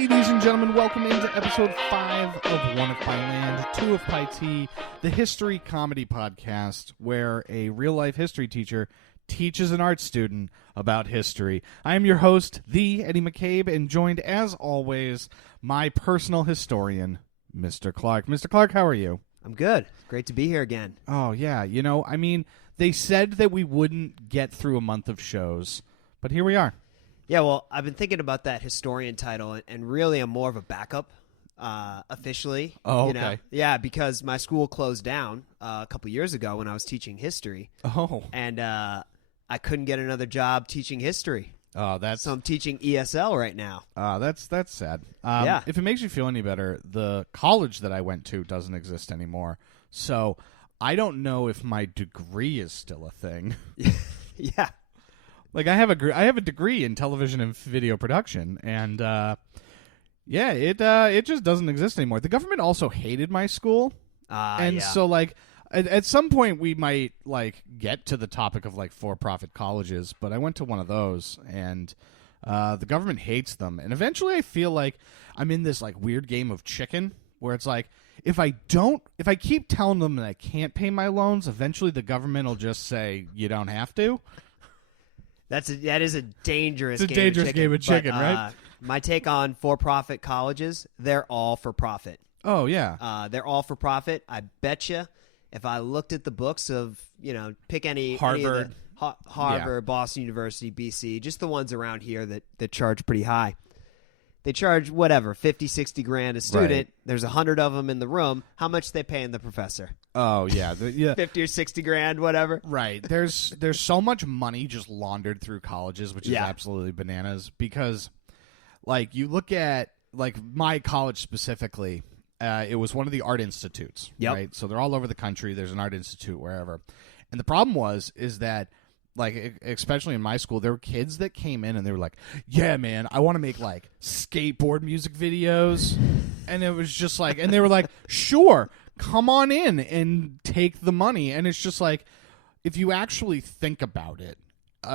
Ladies and gentlemen, welcome into episode 5 of One of Pi Land, 2 of Pi T, the history comedy podcast where a real-life history teacher teaches an art student about history. I am your host, the Eddie McCabe, and joined, as always, my personal historian, Mr. Clark. Mr. Clark, how are you? I'm good. Great to be here again. Oh, yeah. You know, I mean, they said that we wouldn't get through a month of shows, but here we are. Yeah, well, I've been thinking about that historian title, and really I'm more of a backup officially. Oh, you know? okay. Yeah, because my school closed down a couple years ago when I was teaching history, Oh. and I couldn't get another job teaching history. Oh, that's... So I'm teaching ESL right now. That's sad. Yeah. If it makes you feel any better, the college that I went to doesn't exist anymore. So I don't know if my degree is still a thing. Yeah. Like I have a degree in television and video production, and it just doesn't exist anymore. The government also hated my school, and yeah. so like at some point we might like get to the topic of like for-profit colleges, but I went to one of those, and the government hates them, and eventually I feel like I'm in this like weird game of chicken where it's like if I keep telling them that I can't pay my loans, eventually the government will just say you don't have to. That is a dangerous It's a game dangerous of chicken, game of chicken, but, right? My take on for-profit colleges, they're all for profit. Oh, yeah. They're all for profit. I bet you if I looked at the books of, pick any Harvard. Harvard, Boston University, BC, just the ones around here that charge pretty high. They charge whatever, 50, 60 grand a student. Right. There's 100 of them in the room. How much they paying the professor? Oh, yeah. Yeah. 50 or 60 grand, whatever. Right. There's so much money just laundered through colleges, which is absolutely bananas, because like you look at like my college specifically, it was one of the art institutes, right? So they're all over the country. There's an art institute wherever. And the problem is that like, especially in my school, there were kids that came in and they were like, yeah, man, I want to make like skateboard music videos. And it was just like, and they were like, sure, come on in and take the money. And it's just like, if you actually think about it,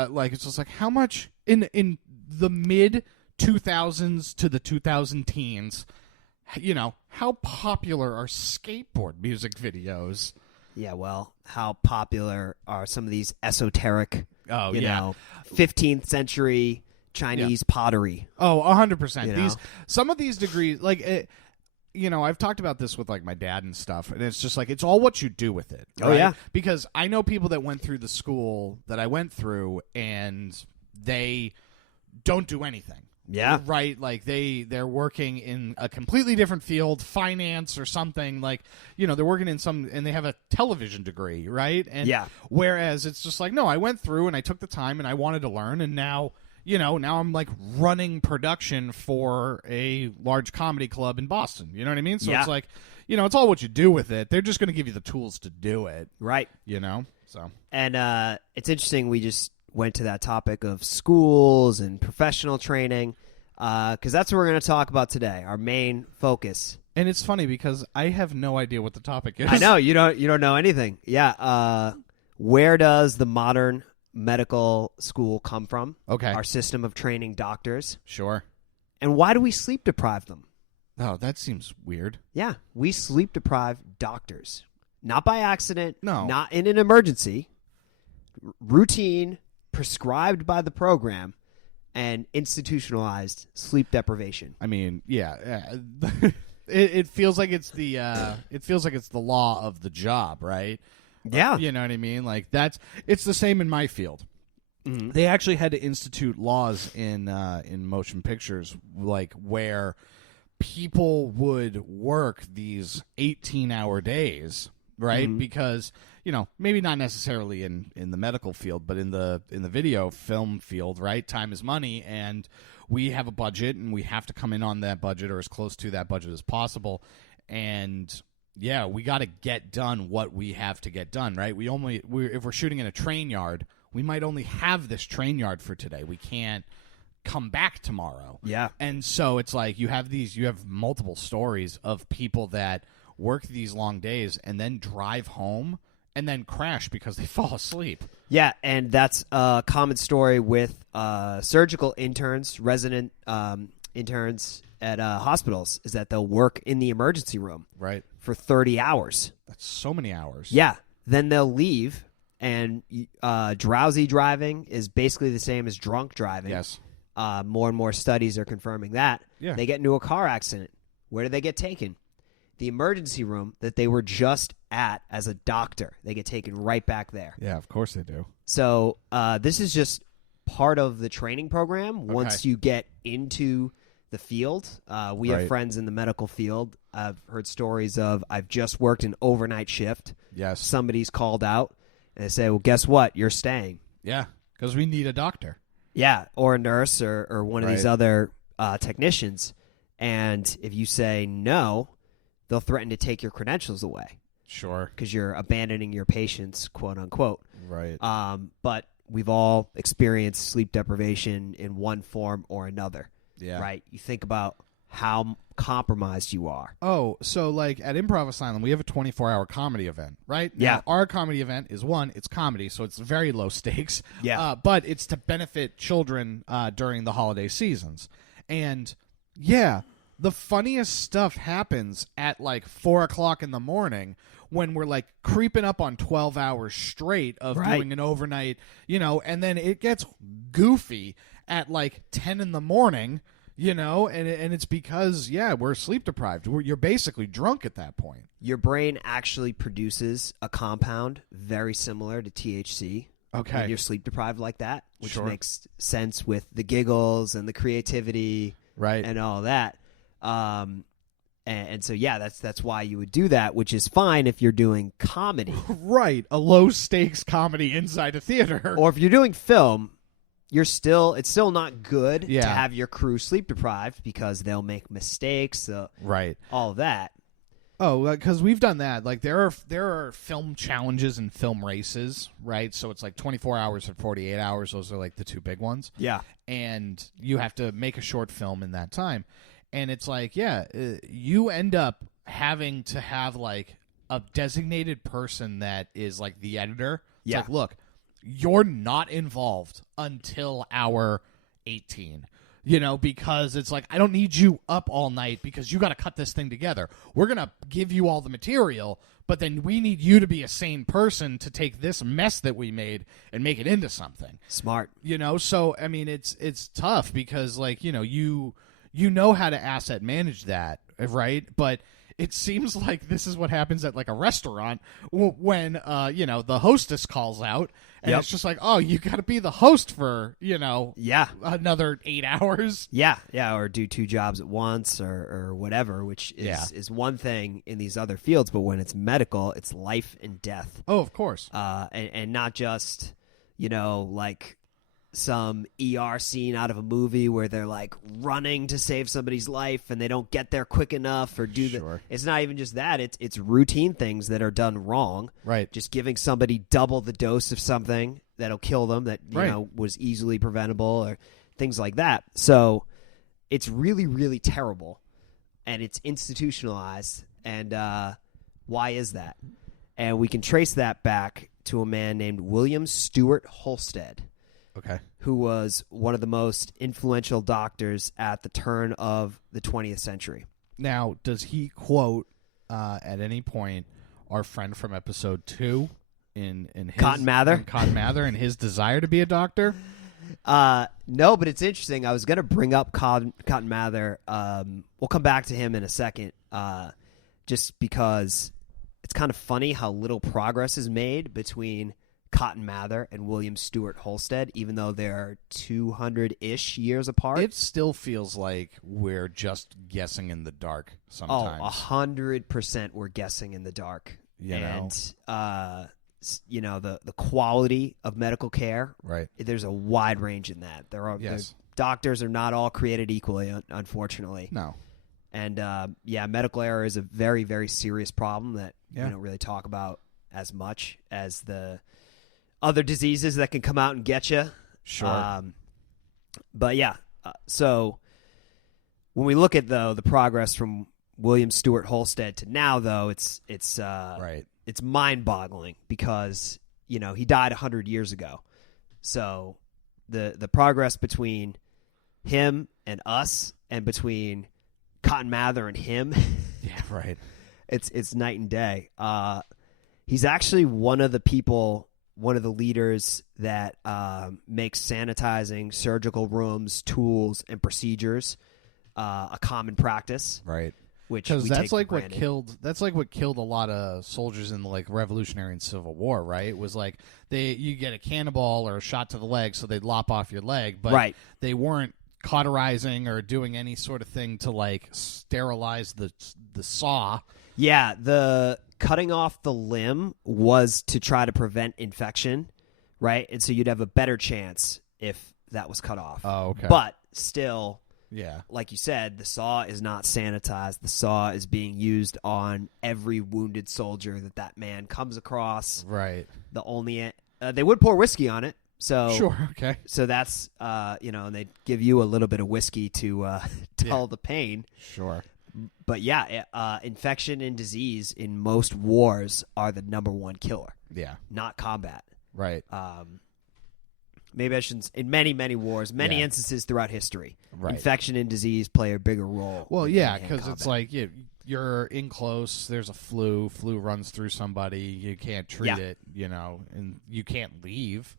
like, it's just like how much in the mid 2000s to the 2000 teens, how popular are skateboard music videos? Yeah, well, how popular are some of these esoteric, 15th century Chinese pottery? Oh, 100%. Some of these degrees, like, I've talked about this with like my dad and stuff, and it's just like it's all what you do with it. Right? Oh yeah, because I know people that went through the school that I went through, and they don't do anything. Yeah. Right. Like they're working in a completely different field, finance or something. Like, they're working in and they have a television degree. Right. And whereas it's just like, no, I went through and I took the time and I wanted to learn. And now, now I'm like running production for a large comedy club in Boston. You know what I mean? So it's like, it's all what you do with it. They're just going to give you the tools to do it. Right. So. And it's interesting. We just went to that topic of schools and professional training because that's what we're going to talk about today, our main focus. And it's funny because I have no idea what the topic is. I know. You don't know anything. Yeah. Where does the modern medical school come from? Okay. Our system of training doctors. Sure. And why do we sleep deprive them? Oh, that seems weird. Yeah. We sleep deprive doctors. Not by accident. No. Not in an emergency. Routine, prescribed by the program, and institutionalized sleep deprivation. I mean, yeah. It feels like it's the law of the job, right? Yeah. You know what I mean? Like it's the same in my field. Mm-hmm. They actually had to institute laws in motion pictures, like where people would work these 18-hour days, right? Mm-hmm. Because maybe not necessarily in the medical field, but in the video film field, right? Time is money, and we have a budget, and we have to come in on that budget or as close to that budget as possible. And yeah, we got to get done what we have to get done, right? If we're shooting in a train yard, we might only have this train yard for today. We can't come back tomorrow. Yeah. And so it's like you have multiple stories of people that work these long days and then drive home and then crash because they fall asleep. Yeah, and that's a common story with surgical interns, resident interns at hospitals is that they'll work in the emergency room Right. for 30 hours. That's so many hours. Yeah. Then they'll leave, and drowsy driving is basically the same as drunk driving. Yes. More and more studies are confirming that. Yeah. They get into a car accident. Where do they get taken? The emergency room that they were just at as a doctor. They get taken right back there. Yeah, of course they do. So this is just part of the training program. Once you get into the field, we have friends in the medical field. I've heard stories of I've just worked an overnight shift. Yes. Somebody's called out, and they say, well, guess what? You're staying. Yeah, because we need a doctor. Yeah, or a nurse or one of these other technicians. And if you say no, they'll threaten to take your credentials away. Sure. Because you're abandoning your patients, quote unquote. Right. But we've all experienced sleep deprivation in one form or another. Yeah. Right? You think about how compromised you are. Oh, so like at Improv Asylum, we have a 24-hour comedy event, right? Yeah. Now, our comedy event is it's comedy, so it's very low stakes. Yeah. But it's to benefit children during the holiday seasons. And yeah, the funniest stuff happens at like 4 o'clock in the morning when we're like creeping up on 12 hours straight of doing an overnight, and then it gets goofy at like 10 in the morning, and it's because, we're sleep deprived. You're basically drunk at that point. Your brain actually produces a compound very similar to THC. Okay. When you're sleep deprived like that, which Sure. makes sense with the giggles and the creativity and all that. And so, that's why you would do that, which is fine if you're doing comedy. Right. A low-stakes comedy inside a theater. Or if you're doing film, it's still not good to Yeah. have your crew sleep deprived because they'll make mistakes, Right. all of that. Oh, because we've done that. Like there are film challenges and film races, right? So it's like 24 hours and 48 hours. Those are like the two big ones. Yeah. And you have to make a short film in that time. And it's like, you end up having to have like a designated person that is like the editor. It's Yeah. like, look, you're not involved until hour 18. Because it's like, I don't need you up all night because you got to cut this thing together. We're going to give you all the material, but then we need you to be a sane person to take this mess that we made and make it into something. Smart. So, I mean, it's tough because, like, you know how to asset manage that, right? But it seems like this is what happens at, like, a restaurant when, the hostess calls out. And it's just like, oh, you got to be the host for, another 8 hours. Yeah, or do two jobs at once or whatever, which is one thing in these other fields. But when it's medical, it's life and death. Oh, of course. And not just, like some ER scene out of a movie where they're like running to save somebody's life and they don't get there quick enough or do it's not even just that. It's routine things that are done wrong. Right. Just giving somebody double the dose of something that'll kill them that, was easily preventable or things like that. So it's really, really terrible and it's institutionalized. And why is that? And we can trace that back to a man named William Stewart Holstead. Okay. Who was one of the most influential doctors at the turn of the 20th century. Now, does he quote at any point our friend from episode 2 in his Cotton Mather? In Cotton Mather and his desire to be a doctor? No, but it's interesting. I was going to bring up Cotton Mather. We'll come back to him in a second, just because it's kind of funny how little progress is made between Cotton Mather and William Stewart Holstead, even though they're 200-ish years apart. It still feels like we're just guessing in the dark sometimes. Oh, 100% we're guessing in the dark. And, the quality of medical care, right? There's a wide range in that. Doctors are not all created equally, unfortunately. No. And, medical error is a very, very serious problem that we don't really talk about as much as the other diseases that can come out and get you. Sure. So when we look at the progress from William Stewart Holstead to now, though, it's right. It's mind-boggling because he died 100 years ago. So the progress between him and us and between Cotton Mather and him, yeah, right. It's night and day. He's actually one of the leaders that makes sanitizing surgical rooms, tools, and procedures a common practice. Right. Because that's like what killed. That's like what killed a lot of soldiers in the like Revolutionary and Civil War. Right. It was like you get a cannonball or a shot to the leg, so they'd lop off your leg, but they weren't cauterizing or doing any sort of thing to like sterilize the saw. Yeah, the cutting off the limb was to try to prevent infection, right? And so you'd have a better chance if that was cut off. Oh, okay. But still, yeah, like you said, the saw is not sanitized. The saw is being used on every wounded soldier that man comes across. Right. The only they would pour whiskey on it. So sure, okay. So that's and they give you a little bit of whiskey to dull the pain. Sure. But yeah, infection and disease in most wars are the number one killer. Yeah. Not combat. Right. Maybe I shouldn't. In many, many wars, many instances throughout history, right. Infection and disease play a bigger role. Well, yeah, because it's like you're in close. There's a flu. Flu runs through somebody. You can't treat it, and you can't leave.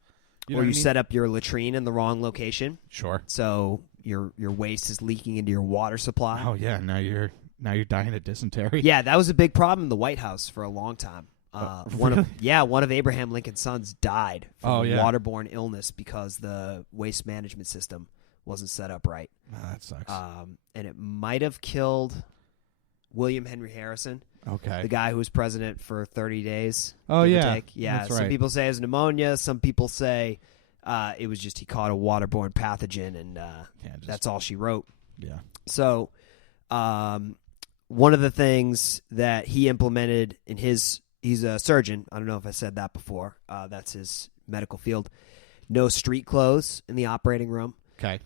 Or you set up your latrine in the wrong location. Sure. So your waste is leaking into your water supply. Oh yeah, now you're dying of dysentery. Yeah, that was a big problem in the White House for a long time. One of Abraham Lincoln's sons died from waterborne illness because the waste management system wasn't set up right. Oh, that sucks. And it might have killed William Henry Harrison. Okay. The guy who was president for 30 days. Oh, yeah. Yeah, that's some right. people say it was pneumonia. Some people say it was just he caught a waterborne pathogen, and that's all she wrote. Yeah. So one of the things that he implemented in he's a surgeon. I don't know if I said that before. That's his medical field. No street clothes in the operating room. Okay.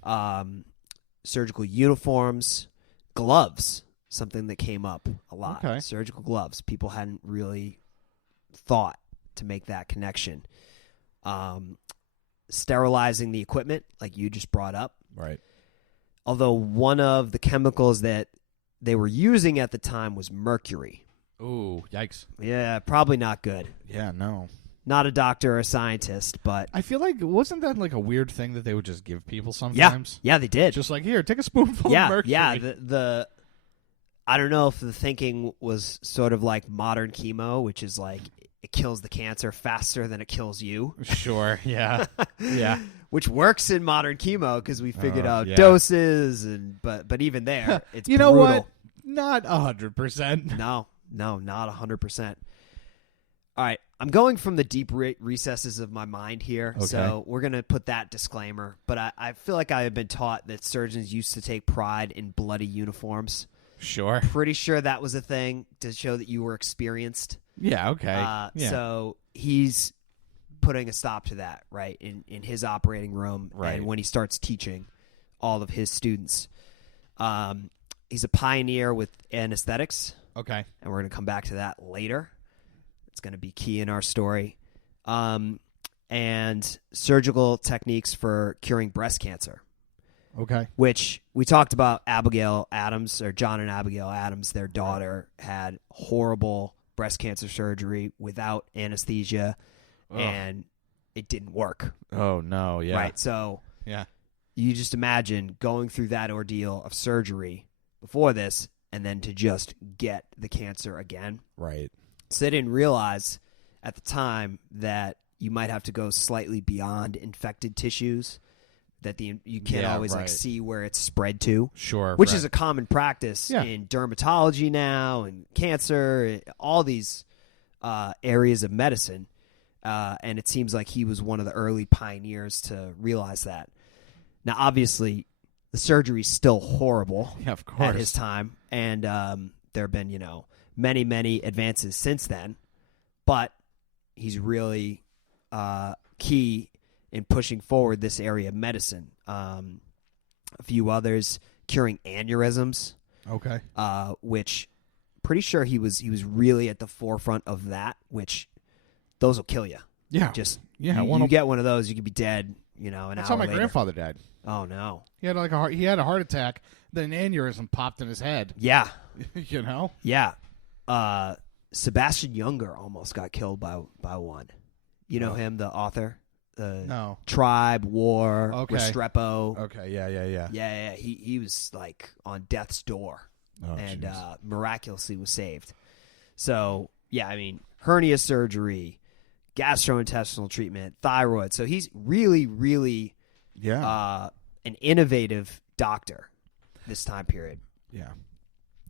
Surgical uniforms, gloves. Something that came up a lot. Okay. Surgical gloves. People hadn't really thought to make that connection. Sterilizing the equipment, like you just brought up. Right. Although one of the chemicals that they were using at the time was mercury. Ooh, yikes. Yeah, probably not good. Yeah, no. Not a doctor or a scientist, but I feel like wasn't that like a weird thing that they would just give people sometimes? Yeah, they did. Just like, here, take a spoonful of mercury. Yeah, the I don't know if the thinking was sort of like modern chemo, which is like it kills the cancer faster than it kills you. Sure, yeah. Yeah. Which works in modern chemo because we figured out doses but even there, it's you brutal. know what? Not 100%. No, not 100%. All right, I'm going from the deep recesses of my mind here, so we're going to put that disclaimer. But I feel like I have been taught that surgeons used to take pride in bloody uniforms. Sure. Pretty sure that was a thing to show that you were experienced. Yeah, okay. So he's putting a stop to that, right, in his operating room and when he starts teaching all of his students. He's a pioneer with anesthetics. Okay. And we're going to come back to that later. It's going to be key in our story. And surgical techniques for curing breast cancer. Okay. Which we talked about Abigail Adams, or John and Abigail Adams, their daughter had horrible breast cancer surgery without anesthesia, and it didn't work. Oh, no, yeah. Right, so you just imagine going through that ordeal of surgery before this, and then to just get the cancer again. Right. So they didn't realize at the time that you might have to go slightly beyond infected tissues, that you can't always like see where it's spread to. Sure. Which is a common practice in dermatology now and cancer, all these areas of medicine. And it seems like he was one of the early pioneers to realize that. Now, obviously, the surgery is still horrible of course. At his time. And there have been, many, many advances since then. But he's really key in pushing forward this area of medicine. A few others, curing aneurysms. Okay. Which pretty sure he was really at the forefront of that, which those will kill you. Yeah. Just you get one of those, you could be dead, an That's hour how my later. grandfather died. Oh no. He had he had a heart attack, then an aneurysm popped in his head. Yeah. You know? Yeah. Sebastian Junger almost got killed by one. You know him, the author? No. Tribe, War, Okay. Restrepo. Okay, yeah. Yeah. He was like on death's door. Oh, and jeez. miraculously was saved. So, yeah, I mean, hernia surgery, gastrointestinal treatment, thyroid. So he's really, really an innovative doctor this time period. Yeah.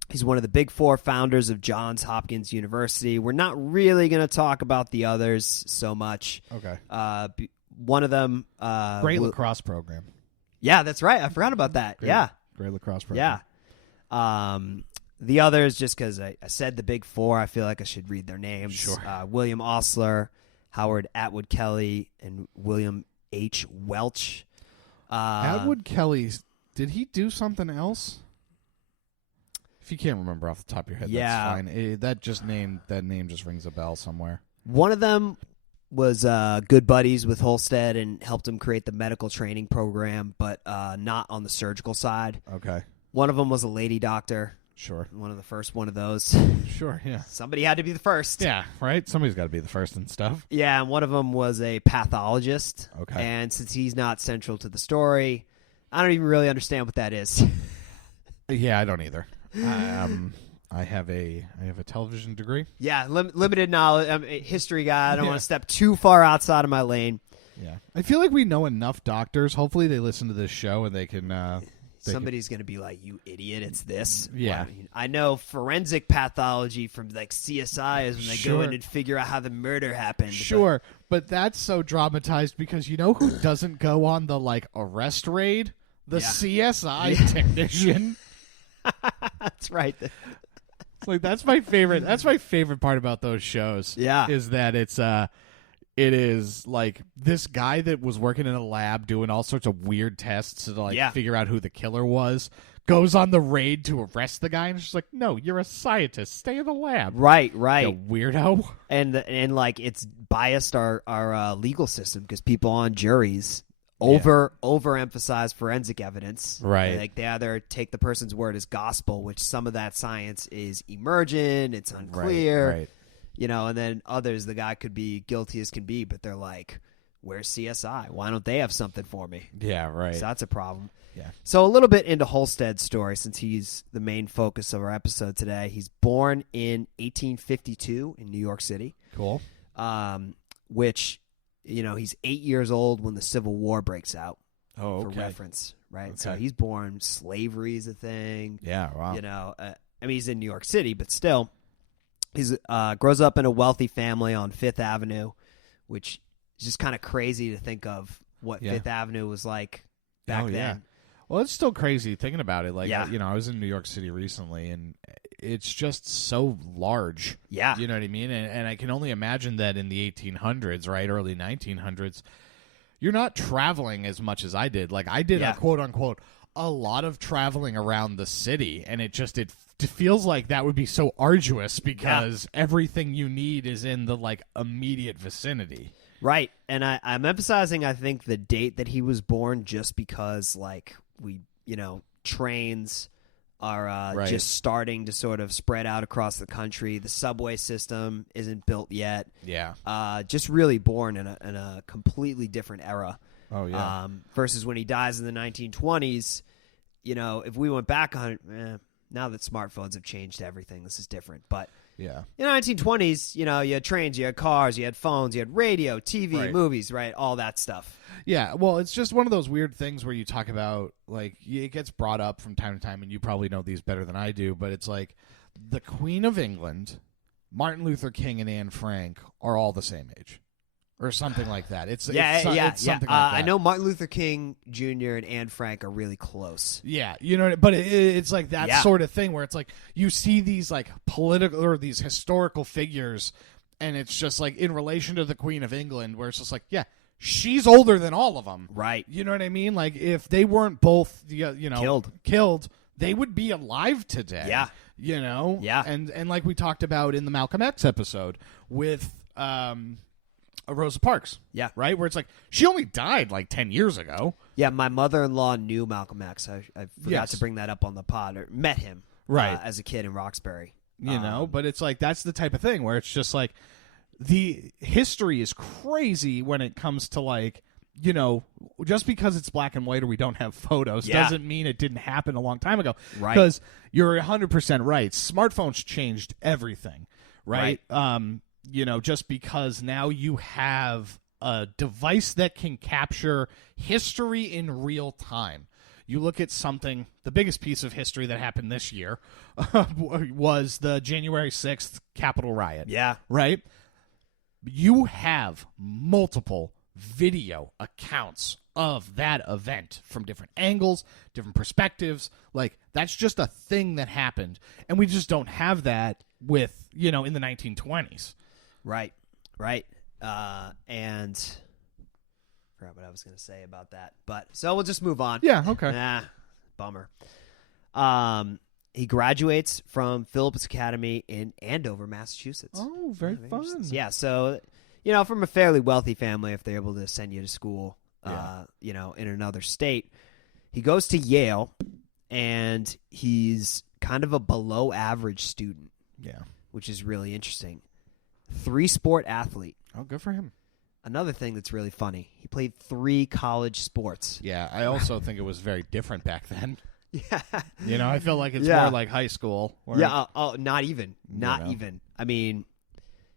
He's one of the big four founders of Johns Hopkins University. We're not really going to talk about the others so much. Okay. One of them... Great lacrosse program. Yeah, that's right. I forgot about that. Great lacrosse program. Yeah. The others, just because I said the big four, I feel like I should read their names. Sure. William Osler, Howard Atwood Kelly, and William H. Welch. Atwood Kelly, did he do something else? If you can't remember off the top of your head, that's fine. That name just rings a bell somewhere. One of them was good buddies with Holstead and helped him create the medical training program, but not on the surgical side. Okay. One of them was a lady doctor. Sure. One of the first one of those. Sure, yeah. Somebody had to be the first. Yeah, right? Somebody's got to be the first and stuff. Yeah, and one of them was a pathologist. Okay. And since he's not central to the story, I don't even really understand what that is. Yeah, I don't either. I have a television degree. Yeah, limited knowledge. I'm a history guy. I don't want to step too far outside of my lane. Yeah. I feel like we know enough doctors. Hopefully they listen to this show and they can... Somebody's going to be like, you idiot, it's this. Yeah. Well, I know forensic pathology from like CSI is when they go in and figure out how the murder happened. Sure, but that's so dramatized because you know who doesn't go on the like arrest raid? The CSI technician. That's right. It's like that's my favorite. That's my favorite part about those shows. Yeah. Is that it is like this guy that was working in a lab doing all sorts of weird tests to like figure out who the killer was, goes on the raid to arrest the guy, and it's just like, no, you're a scientist. Stay in the lab. Right. You weirdo. And like it's biased our legal system because people on juries overemphasize forensic evidence. Right. Like they either take the person's word as gospel, which some of that science is emergent, it's unclear. Right. You know, and then others, the guy could be guilty as can be, but they're like, where's CSI? Why don't they have something for me? Yeah, right. So that's a problem. Yeah. So a little bit into Holstead's story, since he's the main focus of our episode today. He's born in 1852 in New York City. Cool. Which, you know, he's 8 years old when the Civil War breaks out. Oh, okay. For reference, right? Okay. So he's born, slavery is a thing. Yeah, wow. You know, I mean, he's in New York City, but still. He's grows up in a wealthy family on Fifth Avenue, which is just kind of crazy to think of what Fifth Avenue was like back then. Well, it's still crazy thinking about it. Like, you know, I was in New York City recently, and it's just so large. Yeah. You know what I mean? And I can only imagine that in the 1800s, right, early 1900s, you're not traveling as much as I did. Like, I did a quote-unquote a lot of traveling around the city, and it feels like that would be so arduous because everything you need is in the like immediate vicinity. Right. And I'm emphasizing, I think, the date that he was born just because like trains are just starting to sort of spread out across the country. The subway system isn't built yet. Yeah. Just really born in a completely different era. Oh, yeah. Versus when he dies in the 1920s, you know, if we went back now that smartphones have changed everything, this is different. But in the 1920s, you know, you had trains, you had cars, you had phones, you had radio, TV, movies, right? All that stuff. Yeah, well, it's just one of those weird things where you talk about, like, it gets brought up from time to time, and you probably know these better than I do, but it's like the Queen of England, Martin Luther King, and Anne Frank are all the same age. Or something like that. It's something like that. I know Martin Luther King Jr. and Anne Frank are really close. Yeah, you know, but it's like that sort of thing where it's like you see these like political or these historical figures, and it's just like in relation to the Queen of England, where it's just like, yeah, she's older than all of them, right? You know what I mean? Like if they weren't both, killed, they would be alive today. Yeah, you know. Yeah, and like we talked about in the Malcolm X episode with Rosa Parks. Yeah. Right? Where it's like, she only died like 10 years ago. Yeah, my mother-in-law knew Malcolm X. I forgot Yes. to bring that up on the pod. Or met him as a kid in Roxbury. You know, but it's like, that's the type of thing where it's just like, the history is crazy when it comes to like, you know, just because it's black and white or we don't have photos doesn't mean it didn't happen a long time ago. Right. Because you're 100% right. Smartphones changed everything, right? You know, just because now you have a device that can capture history in real time. You look at something, the biggest piece of history that happened this year was the January 6th Capitol riot. Yeah. Right? You have multiple video accounts of that event from different angles, different perspectives. Like, that's just a thing that happened. And we just don't have that with, you know, in the 1920s. Right. And I forgot what I was going to say about that. But so we'll just move on. Yeah, okay. Bummer. He graduates from Phillips Academy in Andover, Massachusetts. Oh, very fun. Yeah, so, you know, from a fairly wealthy family, if they're able to send you to school, you know, in another state. He goes to Yale, and he's kind of a below-average student. Yeah. Which is really interesting. 3-sport athlete. Oh, good for him. Another thing that's really funny, he played 3 college sports. Yeah, I also think it was very different back then. Yeah. You know, I feel like it's more like high school. Yeah, not even. Not even. I mean,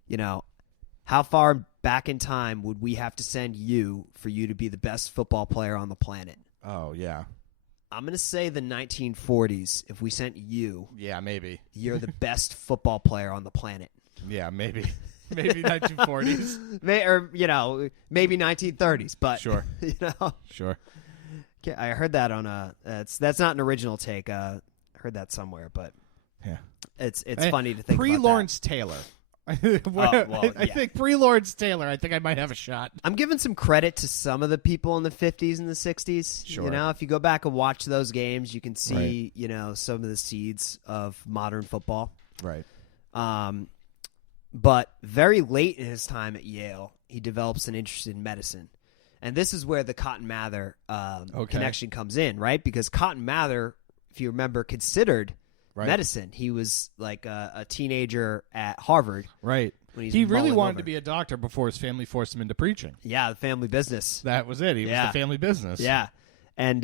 you know, how far back in time would we have to send you for you to be the best football player on the planet? Oh, yeah. I'm going to say the 1940s. If we sent you, yeah, maybe you're the best football player on the planet. Yeah, maybe 1940s, or you know, maybe 1930s. But sure, you know, sure. I heard that on that's not an original take. I heard that somewhere, but yeah, it's funny to think pre about Lawrence Taylor. I think pre-Lawrence Taylor, I think I might have a shot. I'm giving some credit to some of the people in the 50s and the 60s. Sure. You know, if you go back and watch those games, you can see, you know, some of the seeds of modern football. Right. But very late in his time at Yale, he develops an interest in medicine. And this is where the Cotton Mather connection comes in, right? Because Cotton Mather, if you remember, considered medicine. He was like a teenager at Harvard. Right. He really wanted to be a doctor before his family forced him into preaching. Yeah, the family business. That was it. He was the family business. Yeah. And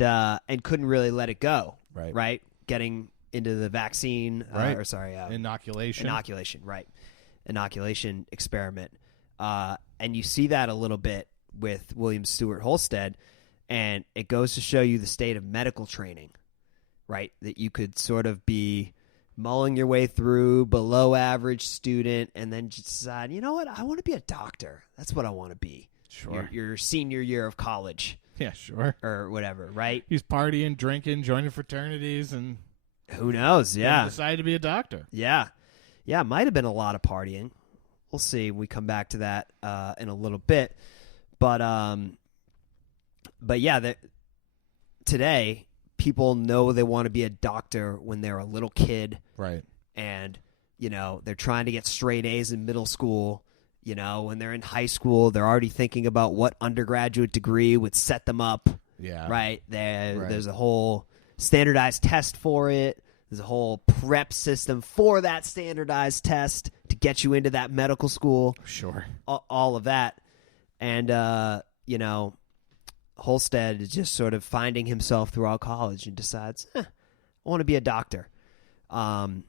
couldn't really let it go. Right. Right? Getting into the vaccine. Inoculation. Right. Inoculation experiment. And you see that a little bit with William Stewart Holstead. And it goes to show you the state of medical training. Right, that you could sort of be mulling your way through, below average student, and then just decide, you know what, I want to be a doctor. That's what I want to be. Sure. Your senior year of college. Yeah, sure. Or whatever, right? He's partying, drinking, joining fraternities, and who knows? Yeah, decided to be a doctor. Yeah, might have been a lot of partying. We'll see. We come back to that in a little bit, but yeah, today. People know they want to be a doctor when they're a little kid. Right. And, you know, they're trying to get straight A's in middle school. You know, when they're in high school, they're already thinking about what undergraduate degree would set them up. Yeah. Right? There's a whole standardized test for it. There's a whole prep system for that standardized test to get you into that medical school. Sure. All of that. And, you know, Holstead is just sort of finding himself throughout college and decides, I want to be a doctor. And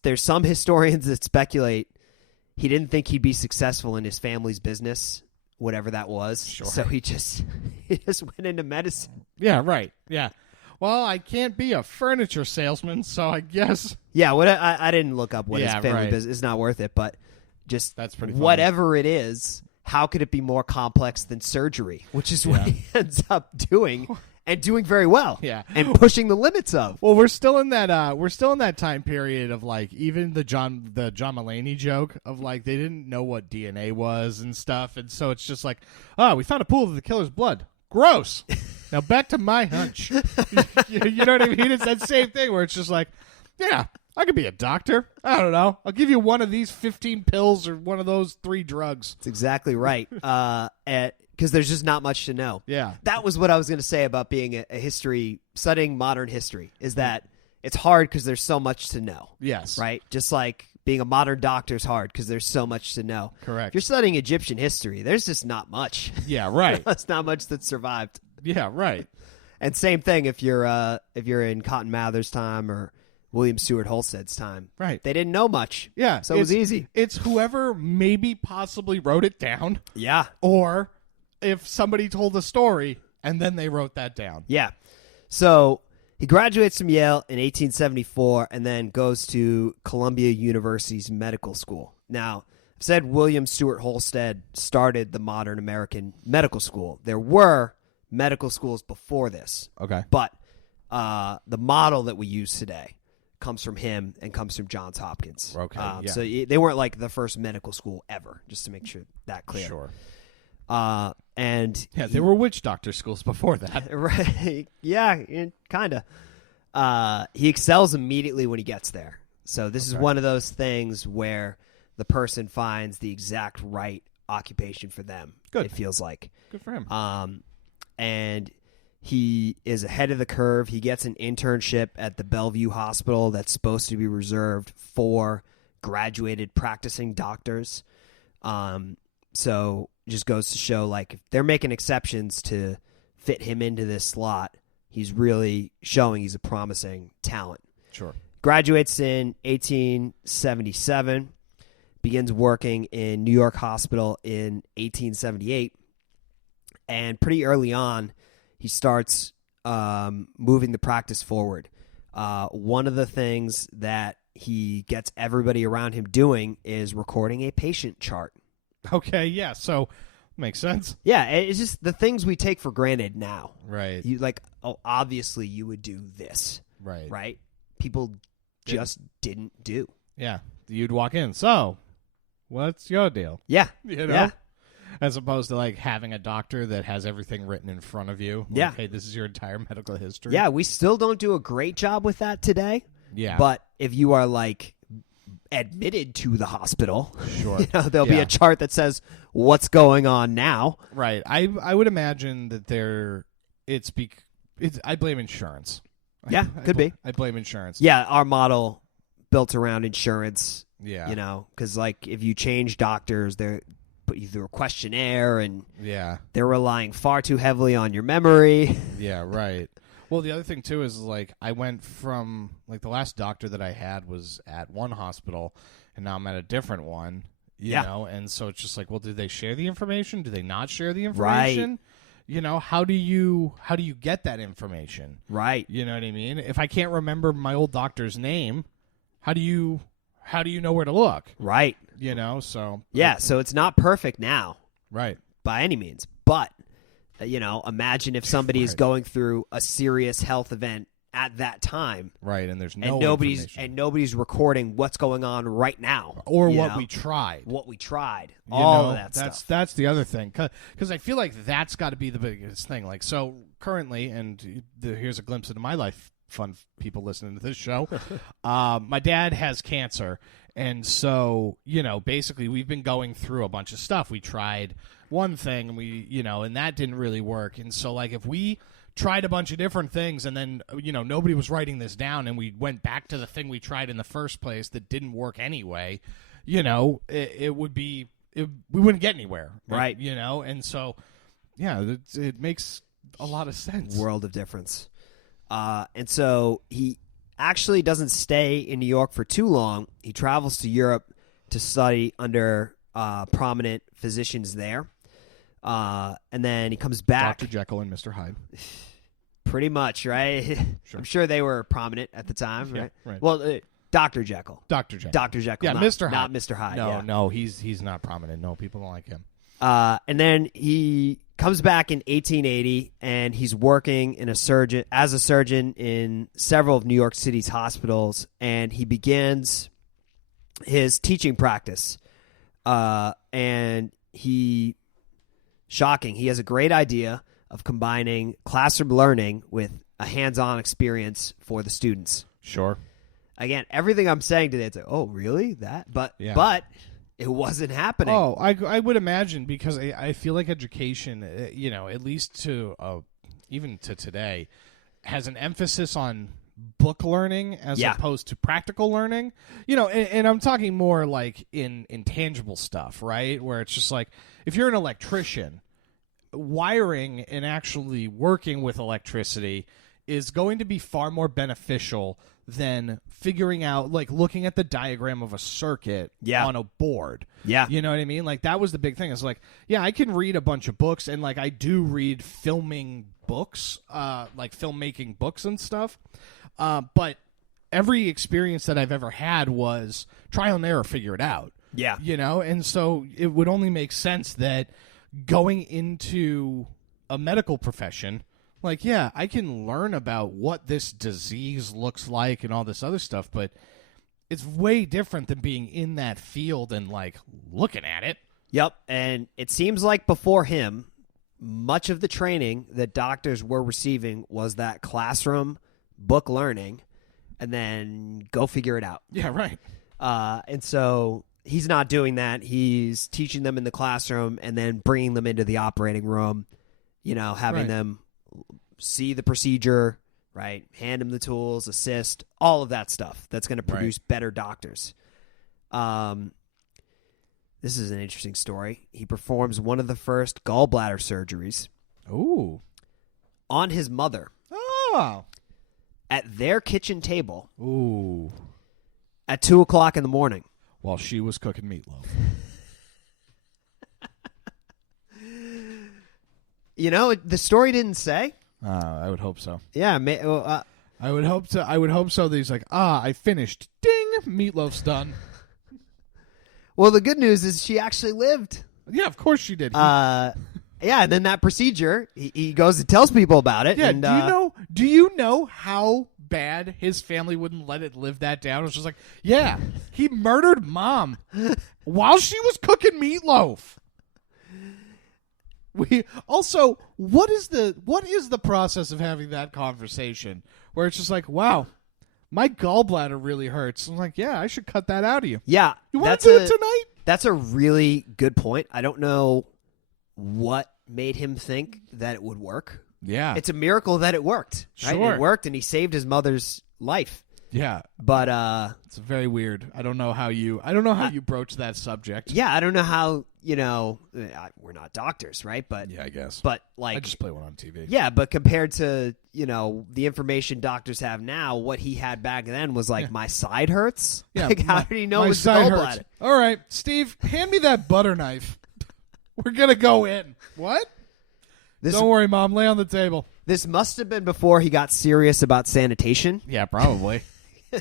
there's some historians that speculate he didn't think he'd be successful in his family's business, whatever that was. Sure. So he just went into medicine. Yeah, right. Yeah. Well, I can't be a furniture salesman, so I guess. Yeah, I didn't look up what his family business. It's not worth it, but just that's pretty funny. Whatever it is. How could it be more complex than surgery? Which is what he ends up doing, and doing very well. Yeah, and pushing the limits of. Well, we're still in that time period of like even the John Mulaney joke of like they didn't know what DNA was and stuff, and so it's just like, we found a pool of the killer's blood. Gross. Now back to my hunch. You know what I mean? It's that same thing where it's just like, yeah, I could be a doctor. I don't know. I'll give you one of these 15 pills or one of those 3 drugs. That's exactly right. Because there's just not much to know. Yeah. That was what I was going to say about being studying modern history, is that it's hard because there's so much to know. Yes. Right? Just like being a modern doctor is hard because there's so much to know. Correct. If you're studying Egyptian history, there's just not much. Yeah, right. There's not much that survived. Yeah, right. And same thing if you're in Cotton Mather's time or William Stewart Holstead's time. Right. They didn't know much. Yeah. So it was easy. It's whoever maybe possibly wrote it down. Yeah. Or if somebody told a story and then they wrote that down. Yeah. So he graduates from Yale in 1874 and then goes to Columbia University's medical school. Now, I've said William Stewart Holstead started the modern American medical school. There were medical schools before this. Okay. But the model that we use today comes from him and comes from Johns Hopkins. Okay, yeah. So they weren't like the first medical school ever, just to make sure that clear. Sure. And there were witch doctor schools before that. Right. Yeah, kind of. He excels immediately when he gets there. So this is one of those things where the person finds the exact right occupation for them. Good. It feels like. Good for him. And he is ahead of the curve. He gets an internship at the Bellevue Hospital that's supposed to be reserved for graduated practicing doctors. So it just goes to show, like, if they're making exceptions to fit him into this slot, he's really showing he's a promising talent. Sure. Graduates in 1877, begins working in New York Hospital in 1878, and pretty early on, he starts moving the practice forward. One of the things that he gets everybody around him doing is recording a patient chart. Okay, yeah, so makes sense. Yeah, it's just the things we take for granted now. Right. You like, oh, obviously you would do this. Right. Right? People just didn't do. Yeah. You'd walk in. So, what's your deal? Yeah. You know? Yeah. As opposed to like having a doctor that has everything written in front of you. Like, Yeah. hey, this is your entire medical history. Yeah, we still don't do a great job with that today. Yeah. But if you are like admitted to the hospital, Sure. There'll be a chart that says what's going on now. Right. I would imagine that I blame insurance. Yeah, could be. I blame insurance. Yeah, our model built around insurance. Yeah. Because like if you change doctors, they're put you through a questionnaire, and they're relying far too heavily on your memory. Yeah, right. Well, the other thing too is like I went from like the last doctor that I had was at one hospital, and now I'm at a different one. You know, and so it's just like, well, do they share the information? Do they not share the information? Right. How do you get that information? Right. You know what I mean? If I can't remember my old doctor's name, how do you know where to look? Right. So yeah, so it's not perfect now. Right. By any means. But imagine if somebody is going through a serious health event at that time. Right, and there's nobody's recording what's going on right now. Or what we tried. All of that stuff. That's the other thing. Because I feel like that's got to be the biggest thing. Like, so currently, and here's a glimpse into my life, fun people listening to this show. My dad has cancer. And so, basically we've been going through a bunch of stuff. We tried one thing, and and that didn't really work. And so, like, if we tried a bunch of different things and then, nobody was writing this down and we went back to the thing we tried in the first place that didn't work anyway, it would be, we wouldn't get anywhere. Right. And so, yeah, it makes a lot of sense. World of difference. And so he actually doesn't stay in New York for too long. He travels to Europe to study under prominent physicians there. And then he comes back. Dr. Jekyll and Mr. Hyde. Pretty much, right? Sure. I'm sure they were prominent at the time, right? Right. Well, Dr. Jekyll. Dr. Jekyll. Dr. Jekyll. Yeah, Mr. Hyde. Not Mr. Hyde. No, he's not prominent. No, people don't like him. And then he comes back in 1880, and he's working as a surgeon in several of New York City's hospitals, and he begins his teaching practice. And he has a great idea of combining classroom learning with a hands-on experience for the students. Sure. again, everything I'm saying today, it's like, oh, really? That? But it wasn't happening. Oh, I would imagine, because I feel like education, at least to even to today, has an emphasis on book learning as opposed to practical learning. And I'm talking more like in intangible stuff, right? Where it's just like, if you're an electrician, wiring and actually working with electricity is going to be far more beneficial than figuring out, like, looking at the diagram of a circuit on a board. Yeah. You know what I mean? Like, that was the big thing. It's like, I can read a bunch of books, and, like, I do read filming books, like filmmaking books and stuff. But every experience that I've ever had was trial and error, figure it out. Yeah. And so it would only make sense that going into a medical profession, like, I can learn about what this disease looks like and all this other stuff, but it's way different than being in that field and, like, looking at it. Yep, and it seems like before him, much of the training that doctors were receiving was that classroom book learning, and then go figure it out. Yeah, right. And so he's not doing that. He's teaching them in the classroom and then bringing them into the operating room, having them see the procedure, right? Hand them the tools, assist, all of that stuff. That's going to produce better doctors. This is an interesting story. He performs one of the first gallbladder surgeries. Ooh. On his mother. Oh. At their kitchen table. Ooh. At 2:00 in the morning. While she was cooking meatloaf. The story didn't say. I would hope so. Yeah, I would hope so. I would hope so that he's like, I finished. Ding, meatloaf's done. Well, the good news is she actually lived. Yeah, of course she did. And then that procedure, he goes and tells people about it. Yeah, and, do you know how bad his family wouldn't let it live that down? It was just like, he murdered mom while she was cooking meatloaf. Also, what is the process of having that conversation where it's just like, wow, my gallbladder really hurts? I'm like, I should cut that out of you. Yeah. You want to do it tonight? That's a really good point. I don't know what made him think that it would work. Yeah. It's a miracle that it worked. Right? Sure. It worked, and he saved his mother's life. Yeah. But it's very weird. I don't know how you broach that subject. Yeah, I don't know how, we're not doctors, right? But yeah, I guess. But like, I just play one on TV. Yeah, but compared to, the information doctors have now, what he had back then was like, my side hurts. Yeah. Like, how did he know it was side gallbladder? hurts. All right, Steve, hand me that butter knife. We're gonna go in. What? Don't worry, Mom. Lay on the table. This must have been before he got serious about sanitation. Yeah, probably.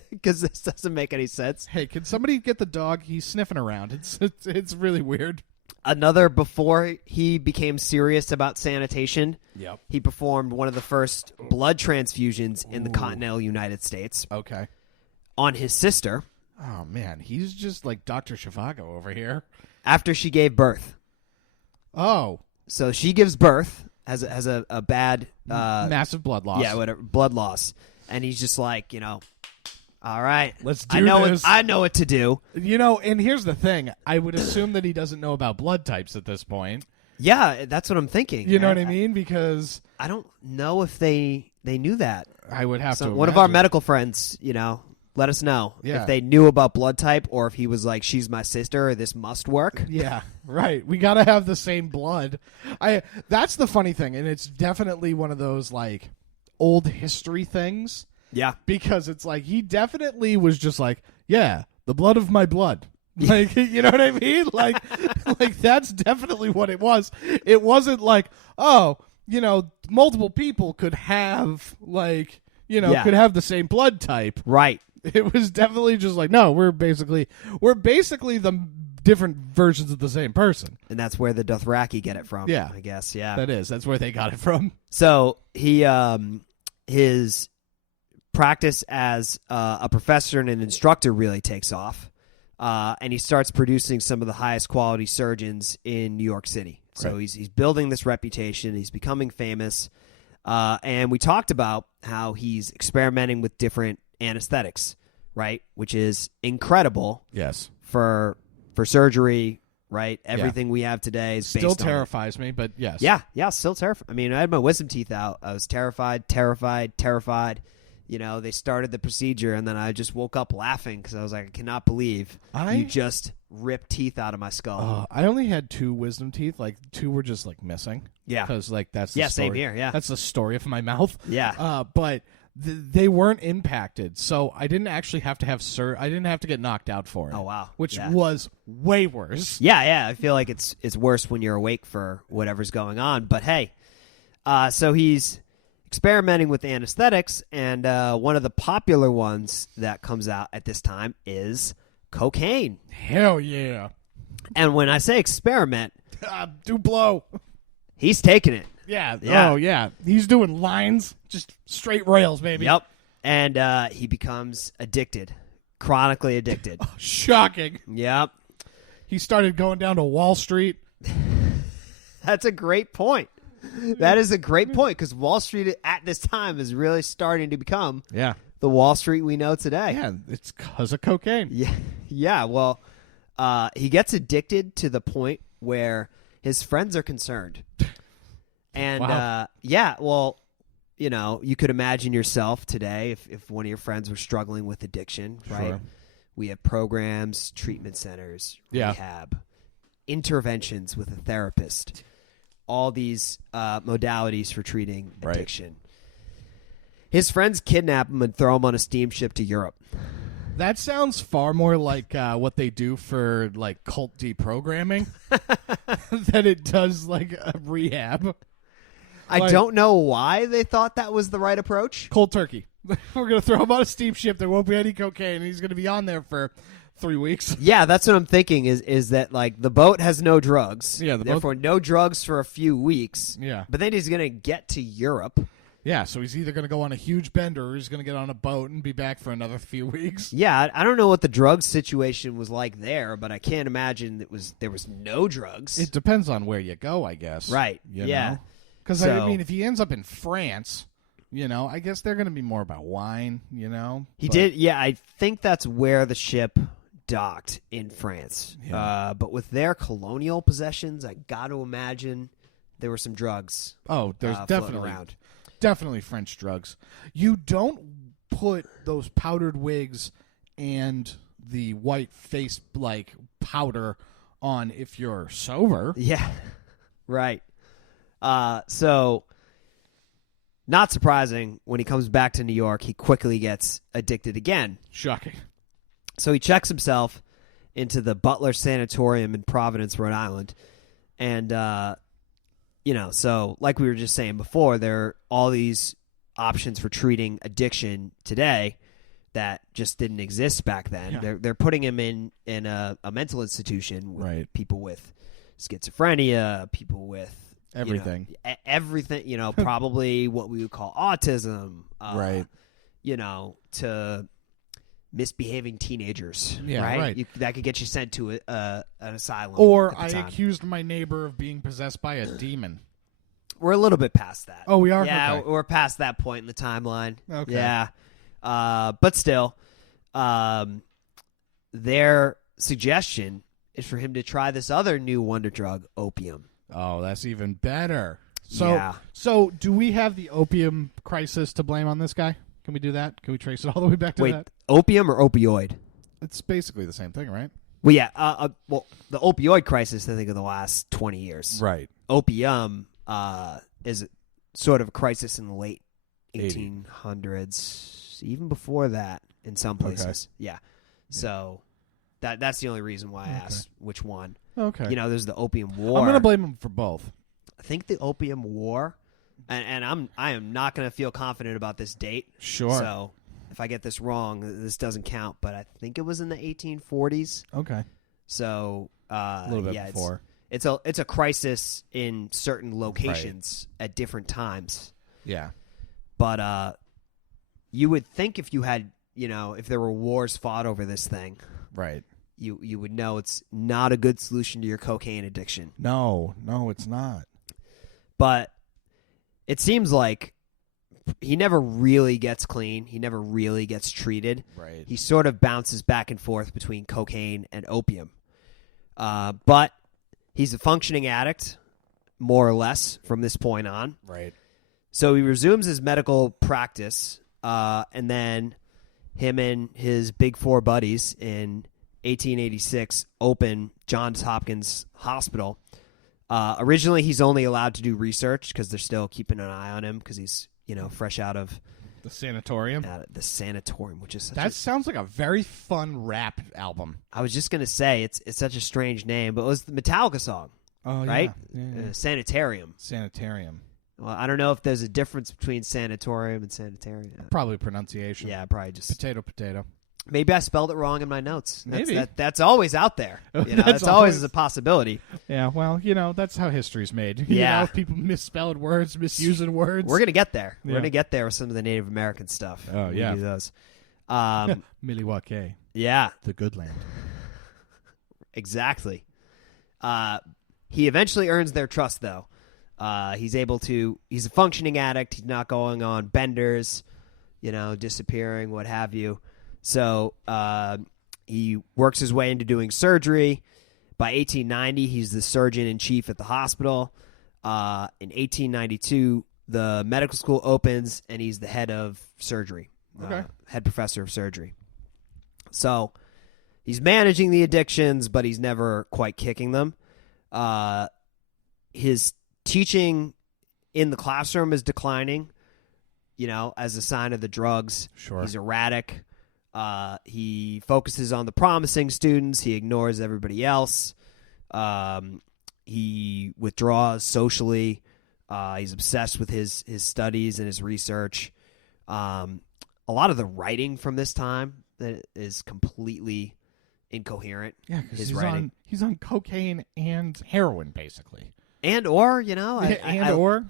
Because this doesn't make any sense. Hey, can somebody get the dog? He's sniffing around. It's really weird. Another, before he became serious about sanitation, he performed one of the first blood transfusions in the continental United States. Okay. On his sister. Oh, man. He's just like Dr. Zhivago over here. After she gave birth. Oh. So she gives birth, has a bad... massive blood loss. Yeah, whatever. Blood loss. And he's just like, all right, let's do this. I know what to do. And here's the thing. I would assume that he doesn't know about blood types at this point. Yeah, that's what I'm thinking. You know what I mean? Because I don't know if they knew that. I would have to. One of our medical friends, let us know if they knew about blood type or if he was like, she's my sister, or this must work. Yeah, right. We got to have the same blood. That's the funny thing, and it's definitely one of those like old history things. Yeah. Because it's like he definitely was just like, the blood of my blood. Like, you know what I mean? Like that's definitely what it was. It wasn't like, multiple people could have could have the same blood type. Right. It was definitely just like, no, we're basically the different versions of the same person. And that's where the Dothraki get it from. Yeah. I guess. Yeah. That's where they got it from. So he his practice as a professor and an instructor really takes off, and he starts producing some of the highest quality surgeons in New York City. So he's building this reputation. He's becoming famous, and we talked about how he's experimenting with different anesthetics, right? Which is incredible. Yes. For surgery, right? Everything we have today is still based terrifies me, but yes. Yeah, still terrified. I mean, I had my wisdom teeth out. I was terrified. They started the procedure, and then I just woke up laughing because I was like, I cannot believe you just ripped teeth out of my skull. I only had 2 wisdom teeth. Like 2 were just like missing. Yeah, because like that's the story. Same here. Yeah, that's the story of my mouth. Yeah, but they weren't impacted, so I didn't actually have to have I didn't have to get knocked out for it. Oh wow, which was way worse. Yeah. I feel like it's worse when you're awake for whatever's going on. But hey, so he's experimenting with anesthetics, and one of the popular ones that comes out at this time is cocaine. Hell yeah. And when I say experiment, do blow. He's taking it. Yeah. Oh, yeah. He's doing lines, just straight rails, baby. Yep. And he becomes addicted, chronically addicted. Shocking. Yep. He started going down to Wall Street. That's a great point. That is a great point, because Wall Street at this time is really starting to become the Wall Street we know today. Yeah, it's because of cocaine. Yeah. Well, he gets addicted to the point where his friends are concerned. And, you could imagine yourself today if one of your friends were struggling with addiction, right? Sure. We have programs, treatment centers, rehab, interventions with a therapist, all these modalities for treating addiction. Right. His friends kidnap him and throw him on a steamship to Europe. That sounds far more like what they do for like cult deprogramming than it does like a rehab. I don't know why they thought that was the right approach. Cold turkey. We're going to throw him on a steamship. There won't be any cocaine. And he's going to be on there for 3 weeks. Yeah, that's what I'm thinking is that like the boat has no drugs. Yeah, therefore no drugs for a few weeks. Yeah. But then he's going to get to Europe. Yeah, so he's either going to go on a huge bender or he's going to get on a boat and be back for another few weeks. Yeah, I don't know what the drug situation was like there, but I can't imagine there was no drugs. It depends on where you go, I guess. Right. Yeah. Because, I mean, if he ends up in France, I guess they're going to be more about wine, He did, I think that's where the ship docked, in France. Yeah. But with their colonial possessions, I got to imagine there were some drugs. Oh, there's definitely around. Definitely French drugs. You don't put those powdered wigs and the white face like powder on if you're sober. Yeah, right. So, not surprising, when he comes back to New York, he quickly gets addicted again. Shocking. So he checks himself into the Butler Sanatorium in Providence, Rhode Island, and so like we were just saying before, there are all these options for treating addiction today that just didn't exist back then. Yeah. They're putting him in a mental institution with right. people with schizophrenia, people with everything, probably what we would call autism, right? To misbehaving teenagers, yeah, right. That could get you sent to an asylum. Or I accused my neighbor of being possessed by a demon. We're a little bit past that. Oh, we are? Yeah, okay. We're past that point in the timeline. Okay. Yeah. But still, their suggestion is for him to try this other new wonder drug, opium. Oh, that's even better. So do we have the opium crisis to blame on this guy? Can we do that? Can we trace it all the way back to that? Wait, opium or opioid? It's basically the same thing, right? Well, yeah. The opioid crisis, I think, of the last 20 years. Right. Opium is sort of a crisis in the late 1800s, even before that in some places. Okay. Yeah. So that's the only reason why I asked which one. Okay. There's the Opium War. I'm going to blame him for both. I think the Opium War, and I am not going to feel confident about this date. Sure. So if I get this wrong, this doesn't count. But I think it was in the 1840s. Okay. So a little bit before. It's a crisis in certain locations at different times. Yeah. But you would think if you had, if there were wars fought over this thing, right, you would know it's not a good solution to your cocaine addiction. No, it's not. But it seems like he never really gets clean. He never really gets treated. Right. He sort of bounces back and forth between cocaine and opium. But he's a functioning addict, more or less, from this point on. Right. So he resumes his medical practice, and then him and his big four buddies in 1886 open Johns Hopkins Hospital. Originally, he's only allowed to do research because they're still keeping an eye on him because he's, fresh out of the sanatorium. The sanatorium, which is sounds like a very fun rap album. I was just gonna say it's such a strange name, but it was the Metallica song, right? Yeah. Sanitarium. Sanitarium. Well, I don't know if there's a difference between sanatorium and sanitarium. Probably pronunciation. Yeah, probably just potato. Maybe I spelled it wrong in my notes. Maybe. That's always out there. That's always a possibility. Yeah, well, that's how history's made. Yeah. People misspelled words, misusing words. We're going to get there. We're Yeah. going to get there with some of the Native American stuff. Oh, We yeah. do those. Milwaukee, Yeah, the good land. exactly. He eventually earns their trust, though. He's a functioning addict. He's not going on benders, disappearing, what have you. So he works his way into doing surgery. By 1890, he's the surgeon-in-chief at the hospital. In 1892, the medical school opens, and he's the head of surgery, head professor of surgery. So he's managing the addictions, but he's never quite kicking them. His teaching in the classroom is declining, as a sign of the drugs. Sure. He's erratic. He focuses on the promising students. He ignores everybody else. He withdraws socially. He's obsessed with his studies and his research. A lot of the writing from this time that is completely incoherent. Yeah, because his writing. He's on cocaine and heroin, basically. Or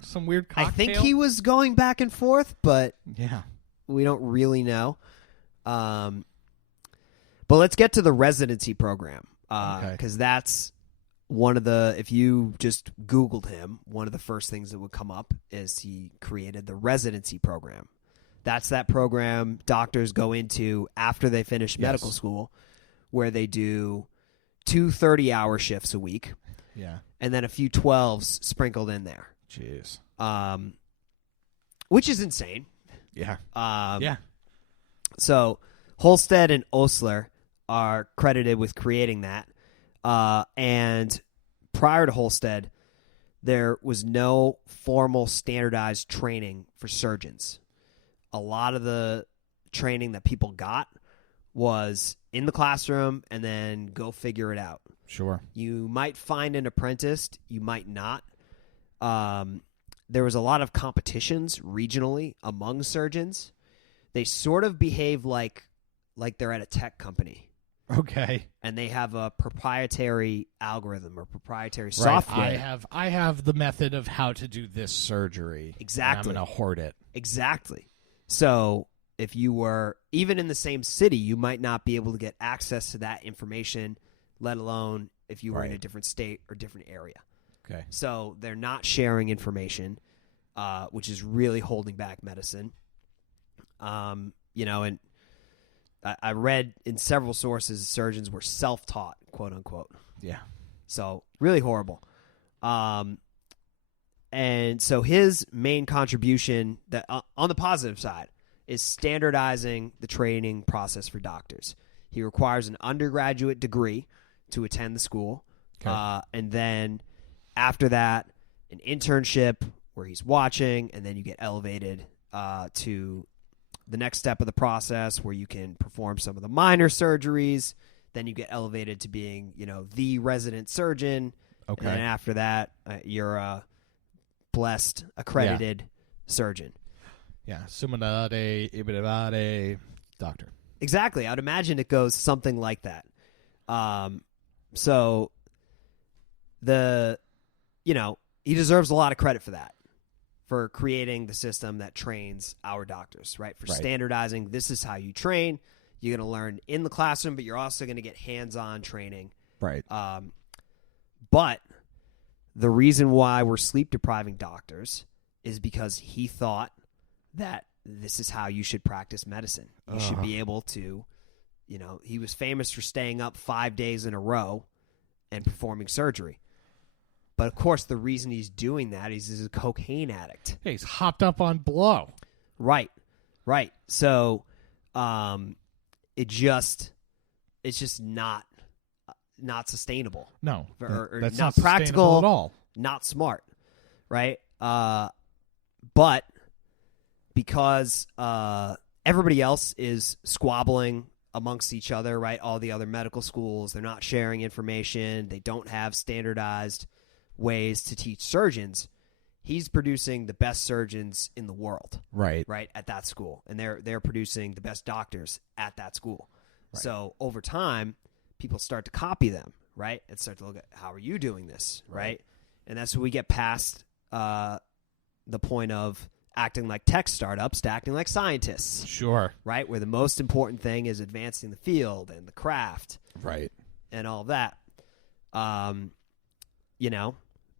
some weird cocktail. I think he was going back and forth, but Yeah. we don't really know. But let's get to the residency program, because that's one of the, if you just Googled him, one of the first things that would come up is he created the residency program. That's that program doctors go into after they finish medical school, where they do 2 30-hour shifts a week. Yeah. And then a few 12s sprinkled in there. Jeez. Which is insane. Yeah. Yeah. So Holstead and Osler are credited with creating that. And prior to Holstead, there was no formal standardized training for surgeons. A lot of the training that people got was in the classroom and then go figure it out. Sure. You might find an apprentice, you might not. There was a lot of competitions regionally among surgeons. They sort of behave like they're at a tech company. Okay. And they have a proprietary algorithm or proprietary software. I have the method of how to do this surgery. Exactly. And I'm going to hoard it. Exactly. So if you were even in the same city, you might not be able to get access to that information, let alone if you were in a different state or different area. Okay. So they're not sharing information, which is really holding back medicine. And I read in several sources surgeons were self-taught, quote unquote. Yeah. So really horrible. And so his main contribution that on the positive side is standardizing the training process for doctors. He requires an undergraduate degree to attend the school. Okay. And then after that, an internship where he's watching, and then you get elevated to the next step of the process where you can perform some of the minor surgeries. Then you get elevated to being, the resident surgeon. Okay. And then after that, you're a blessed, accredited surgeon. Yeah. Summadade, ibidavade, doctor. Exactly. I would imagine it goes something like that. So he deserves a lot of credit for that, for creating the system that trains our doctors, right? For standardizing, this is how you train. You're going to learn in the classroom, but you're also going to get hands-on training. Right. But the reason why we're sleep-depriving doctors is because he thought that this is how you should practice medicine. You should be able to, he was famous for staying up 5 days in a row and performing surgery. But of course, the reason he's doing that is he's a cocaine addict. Yeah, he's hopped up on blow. Right. So, it's just not sustainable. No, or that's not not practical at all. Not smart, right? But because everybody else is squabbling amongst each other, right? All the other medical schools, they're not sharing information. They don't have standardized ways to teach surgeons. He's producing the best surgeons in the world, right, at that school, and they're producing the best doctors at that school. Right. So over time, people start to copy them, right, and start to look at how are you doing this, right? And that's when we get past the point of acting like tech startups to acting like scientists, sure, right? Where the most important thing is advancing the field and the craft, right, and all of that.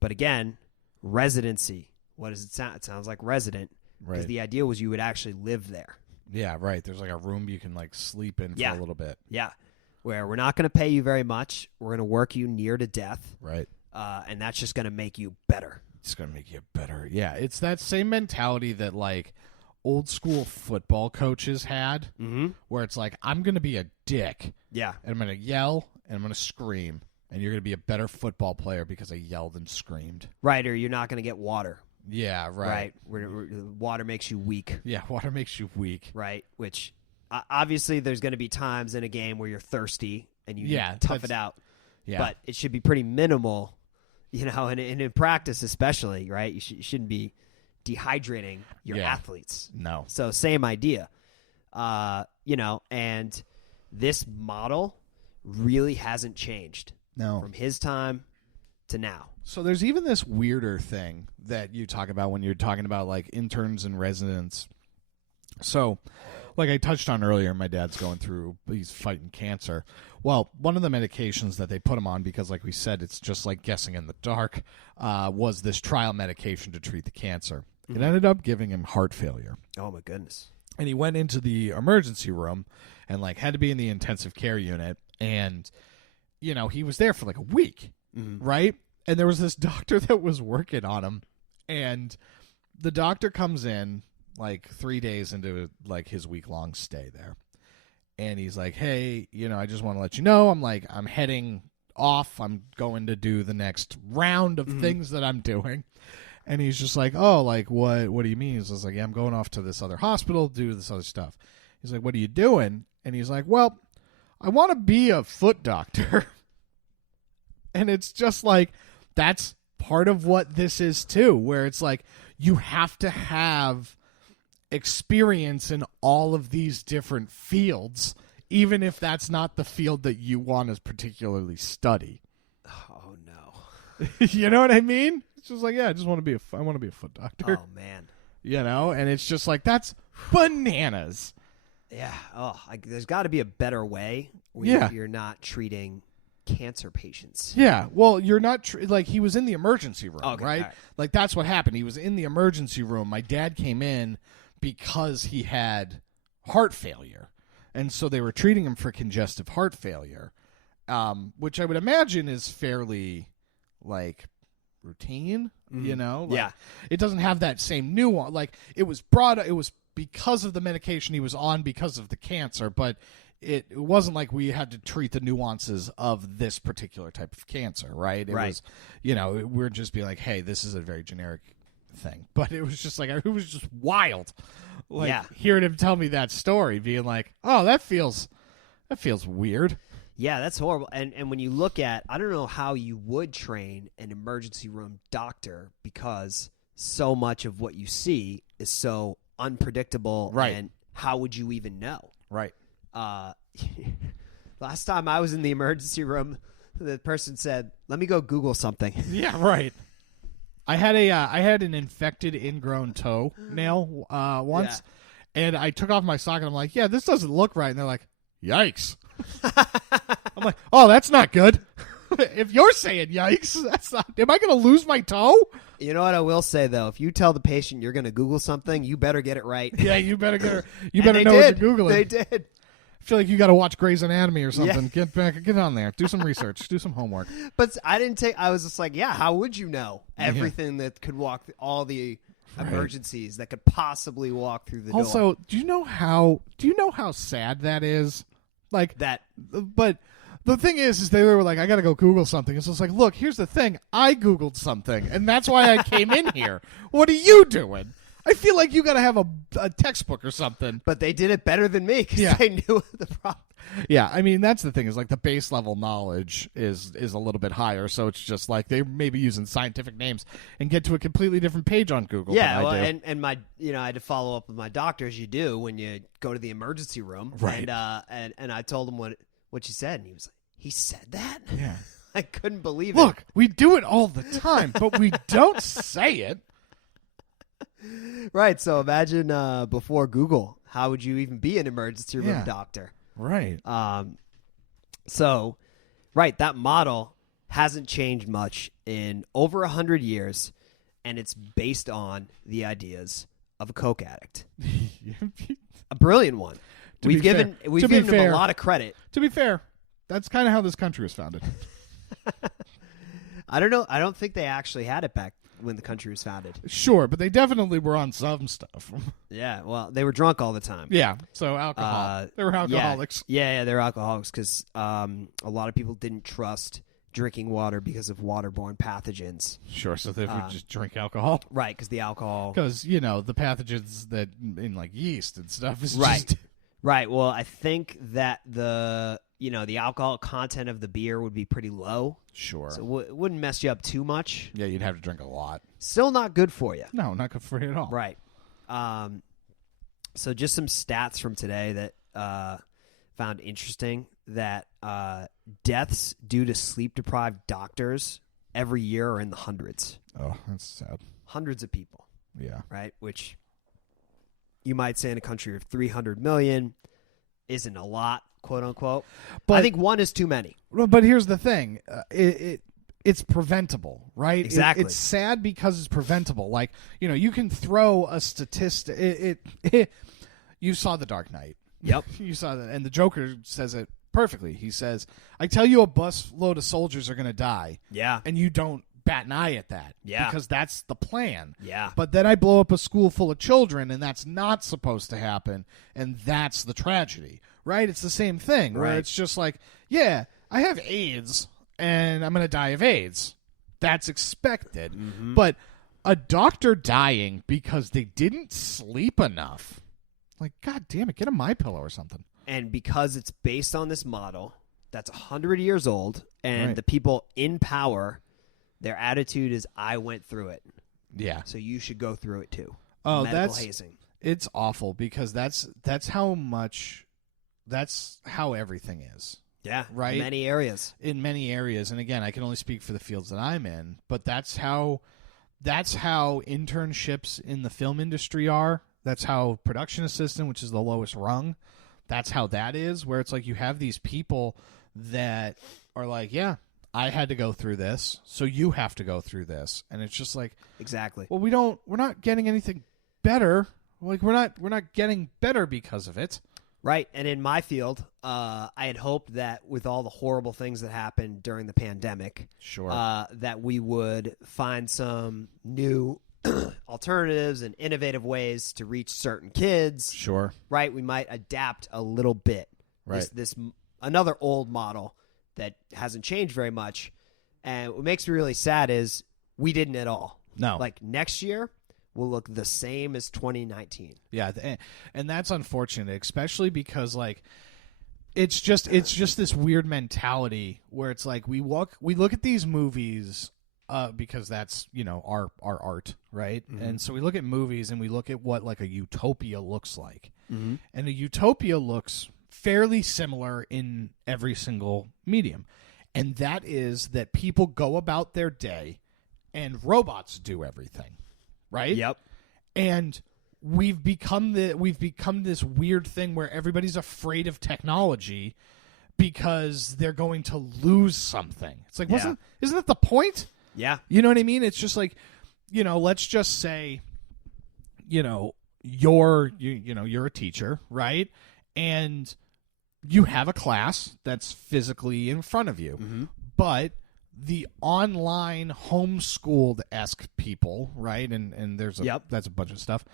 But again, residency. What does it sound? It sounds like resident. Because the idea was you would actually live there. Yeah, right. There's like a room you can like sleep in for a little bit. Yeah. Where we're not going to pay you very much. We're going to work you near to death. Right. And that's just going to make you better. It's going to make you better. Yeah. It's that same mentality that like old school football coaches had, where it's like, I'm going to be a dick. Yeah. And I'm going to yell and I'm going to scream. And you're going to be a better football player because I yelled and screamed. Right, or you're not going to get water. Yeah, right. Water makes you weak. Yeah, water makes you weak. Right, which obviously there's going to be times in a game where you're thirsty and you tough it out. Yeah. But it should be pretty minimal, and in practice especially, right? You shouldn't be dehydrating your athletes. No. So same idea. And this model really hasn't changed. No. From his time to now. So there's even this weirder thing that you talk about when you're talking about like interns and residents. So like I touched on earlier, my dad's he's fighting cancer. Well, one of the medications that they put him on, because like we said, it's just like guessing in the dark, was this trial medication to treat the cancer. It ended up giving him heart failure. Oh my goodness. And he went into the emergency room and like had to be in the intensive care unit. And he was there for like a week, right? And there was this doctor that was working on him, and the doctor comes in like 3 days into like his week-long stay there, and he's like, hey, I just want to let you know, I'm heading off. I'm going to do the next round of things that I'm doing. And he's just like, oh, like, what do you mean? He's like, yeah, I'm going off to this other hospital to do this other stuff. He's like, what are you doing? And he's like, well, I want to be a foot doctor. And it's just like, that's part of what this is too, where it's like, you have to have experience in all of these different fields, even if that's not the field that you want to particularly study. Oh no. You know what I mean? It's just like, yeah, I want to be a foot doctor. Oh man. And it's just like, that's bananas. Yeah. Oh, there's got to be a better way where you're not treating cancer patients. Yeah. Well, you're not like he was in the emergency room, okay, right? Like that's what happened. He was in the emergency room. My dad came in because he had heart failure, and so they were treating him for congestive heart failure, which I would imagine is fairly like routine. Like, it doesn't have that same nuance. Like it was because of the medication he was on because of the cancer, but it wasn't like we had to treat the nuances of this particular type of cancer, right? It was, we're just being like, hey, this is a very generic thing. But it was just like, it was just wild. Like hearing him tell me that story, being like, oh, that feels weird. Yeah, that's horrible. And when you look at, I don't know how you would train an emergency room doctor, because so much of what you see is so unpredictable. Right. And how would you even know? Right. Last time I was in the emergency room, the person said, let me go Google something. Yeah, right. I had an infected ingrown toe nail once, and I took off my sock, and I'm like, yeah, this doesn't look right. And they're like, yikes. I'm like, oh, that's not good. if you're saying yikes, that's not. Am I going to lose my toe? You know what I will say though? If you tell the patient you're going to Google something, you better get it right. Yeah, you better get her. You better know what you're Googling. They did. I feel like you got to watch Grey's Anatomy or something. Yeah. Get on there. Do some research. Do some homework. But I was just like, yeah, how would you know everything that could walk all the emergencies that could possibly walk through the door? Also, do you know how sad that is? Like that. But the thing is they were like, I got to go Google something. It's just like, look, here's the thing. I Googled something, and that's why I came in here. What are you doing? I feel like you got to have a textbook or something. But they did it better than me because they knew the problem. Yeah, I mean, that's the thing is like the base level knowledge is a little bit higher. So it's just like they may be using scientific names and get to a completely different page on Google. Yeah, well, and my I had to follow up with my doctor as you do when you go to the emergency room. Right. And I told him what she said, and he was like, he said that? Yeah. I couldn't believe it. Look, we do it all the time, but we don't say it. Right, so imagine before Google, how would you even be an emergency room doctor? Right. So, right, that model hasn't changed much in over 100 years, and it's based on the ideas of a coke addict. A brilliant one. We've given him a lot of credit. To be fair, that's kind of how this country was founded. I don't know. I don't think they actually had it back when the country was founded. Sure, but they definitely were on some stuff. Yeah, well, they were drunk all the time. Yeah, so alcohol. They were alcoholics. Yeah, they were alcoholics because a lot of people didn't trust drinking water because of waterborne pathogens. Sure, so they would just drink alcohol. Right, because the alcohol... Because, the pathogens that in, like, yeast and stuff is right. just... Right, well, I think that the alcohol content of the beer would be pretty low. Sure. So it wouldn't mess you up too much. Yeah, you'd have to drink a lot. Still not good for you. No, not good for you at all. Right. So just some stats from today that found interesting, that deaths due to sleep-deprived doctors every year are in the hundreds. Oh, that's sad. Hundreds of people. Yeah. Right, which you might say in a country of 300 million isn't a lot, quote unquote. But I think one is too many. But here's the thing. It's preventable, right? Exactly. It's sad because it's preventable. Like, you can throw a statistic. You saw The Dark Knight. Yep. You saw that. And the Joker says it perfectly. He says, I tell you a bus load of soldiers are going to die. Yeah. And you don't bat an eye at that. Yeah. Because that's the plan. Yeah. But then I blow up a school full of children, and that's not supposed to happen, and that's the tragedy, right? It's the same thing, where it's just like, yeah, I have AIDS, and I'm going to die of AIDS. That's expected. Mm-hmm. But a doctor dying because they didn't sleep enough, like, God damn it, get a MyPillow or something. And because it's based on this model that's 100 years old, and the people in power... Their attitude is, I went through it. Yeah. So you should go through it too. Oh, medical hazing. It's awful because that's how everything is. Yeah. Right? In many areas. In many areas. And again, I can only speak for the fields that I'm in, but that's how internships in the film industry are. That's how production assistant, which is the lowest rung, that's how that is, where it's like you have these people that are like, yeah, I had to go through this, so you have to go through this. And it's just like, exactly. Well, we're not getting anything better. Like we're not getting better because of it. Right. And in my field, I had hoped that with all the horrible things that happened during the pandemic, sure, that we would find some new alternatives and innovative ways to reach certain kids. Sure. Right. We might adapt a little bit. Right. This another old model that hasn't changed very much. And what makes me really sad is we didn't at all. No. Like next year will look the same as 2019. Yeah, and that's unfortunate, especially because like it's just this weird mentality where it's like we look at these movies because that's, our art, right? Mm-hmm. And so we look at movies and we look at what like a utopia looks like. Mm-hmm. And a utopia looks fairly similar in every single medium. And that is that people go about their day and robots do everything, right? Yep. And we've become this weird thing where everybody's afraid of technology because they're going to lose something. It's like, Yeah. isn't that the point? Yeah. You know what I mean? It's just like, let's just say, you're a teacher, right? And you have a class that's physically in front of you, Mm-hmm. but the online homeschooled-esque people, right? And there's that's a bunch of stuff,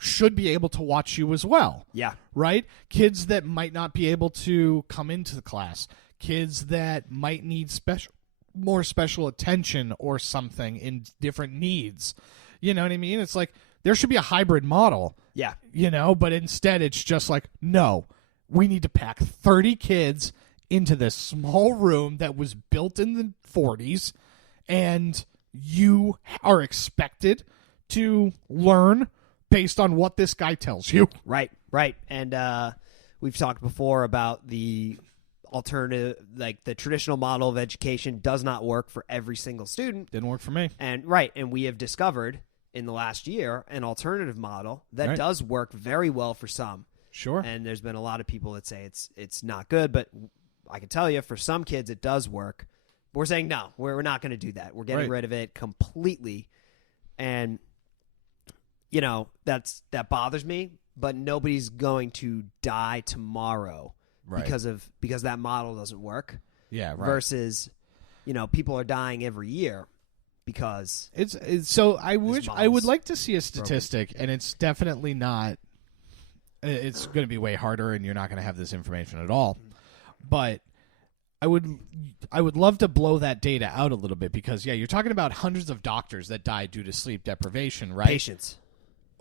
should be able to watch you as well. Yeah. Right? Kids that might not be able to come into the class, kids that might need more special attention or something in different needs. You know what I mean? It's like there should be a hybrid model. Yeah. But instead it's just like, no, we need to pack 30 kids into this small room that was built in the 40s, and you are expected to learn based on what this guy tells you. Right. And we've talked before about the alternative, like the traditional model of education does not work for every single student. Didn't work for me. And we have discovered in the last year an alternative model that Right. does work very well for some. Sure. And there's been a lot of people that say it's not good, but I can tell you for some kids it does work. But we're saying no, we're not going to do that. We're getting Right. rid of it completely. And that bothers me, but nobody's going to die tomorrow Right. because that model doesn't work. Yeah, right. Versus, people are dying every year because It's so I would model's like to see a statistic, and it's definitely not. It's going to be way harder, and you're not going to have this information at all. But I would love to blow that data out a little bit because you're talking about hundreds of doctors that died due to sleep deprivation, right? patients.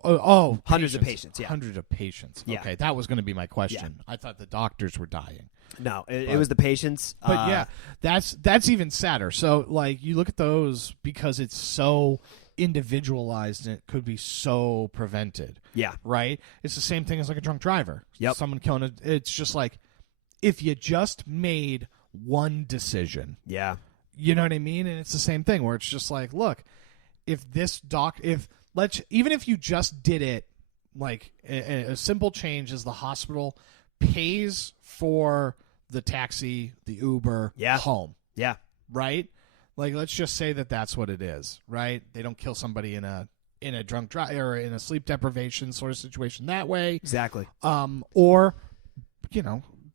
Oh, Hundreds of patients, yeah. Hundreds of patients. Yeah. Okay, that was going to be my question. I thought the doctors were dying. No, it was the patients. But that's even sadder. So like you look at those because it's so individualized and it could be so prevented. Yeah. Right? It's the same thing as like a drunk driver. Yep. Someone killing it's just like if you just made one decision. Yeah. You know what I mean? And it's the same thing where it's just like, look, even if you just did it like a simple change is the hospital pays for the taxi, the Uber, home. Yeah. Right? Like, let's just say that's what it is, right? They don't kill somebody in a drunk drive or in a sleep deprivation sort of situation that way. Exactly. Or,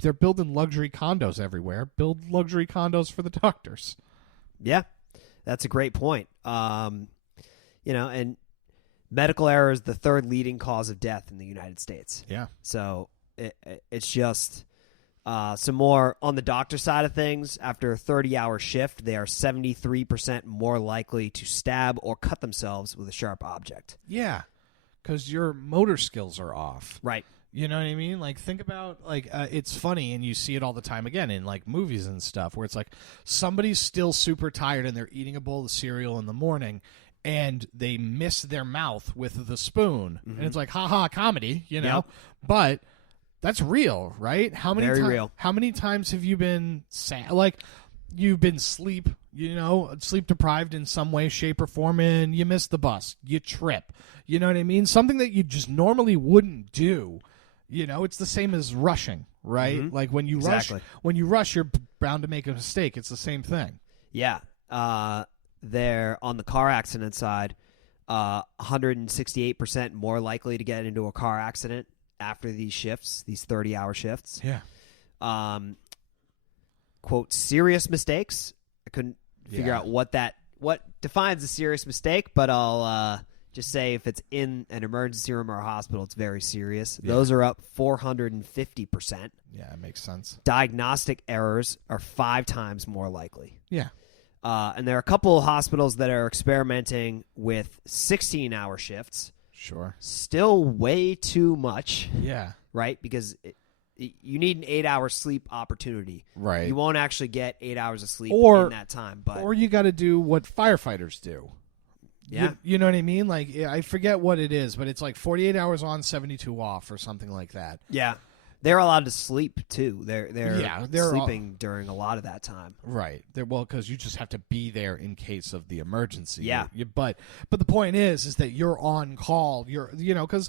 they're building luxury condos everywhere. Build luxury condos for the doctors. Yeah. That's a great point. And medical error is the third leading cause of death in the United States. Yeah. So it's just some more on the doctor side of things. After a 30-hour shift, they are 73% more likely to stab or cut themselves with a sharp object. Yeah, because your motor skills are off. Right. You know what I mean? Like, think about, it's funny, and you see it all the time, again, in, like, movies and stuff, where it's like somebody's still super tired and they're eating a bowl of cereal in the morning, and they miss their mouth with the spoon. Mm-hmm. And it's like, ha-ha, comedy, Yep. But that's real, right? Very real. How many times have you been you've been sleep deprived in some way, shape, or form, and you miss the bus, you trip. You know what I mean? Something that you just normally wouldn't do. It's the same as rushing, right? Mm-hmm. Like when you rush, you're bound to make a mistake. It's the same thing. Yeah. They're on the car accident side, 168% more likely to get into a car accident after these shifts, these 30-hour shifts. Yeah. Quote, serious mistakes. I couldn't figure out what defines a serious mistake, but I'll just say if it's in an emergency room or a hospital, it's very serious. Yeah. Those are up 450%. Yeah, it makes sense. Diagnostic errors are 5 times more likely. Yeah. And there are a couple of hospitals that are experimenting with 16-hour shifts. Sure. Still way too much. Yeah. Right? Because you need an 8-hour sleep opportunity. Right. You won't actually get 8 hours of sleep in that time. Or you got to do what firefighters do. Yeah. You know what I mean? Like, I forget what it is, but it's like 48 hours on, 72 off or something like that. Yeah. They're allowed to sleep, too. They're sleeping during a lot of that time. Right. Because you just have to be there in case of the emergency. Yeah. But the point is that you're on call. Because,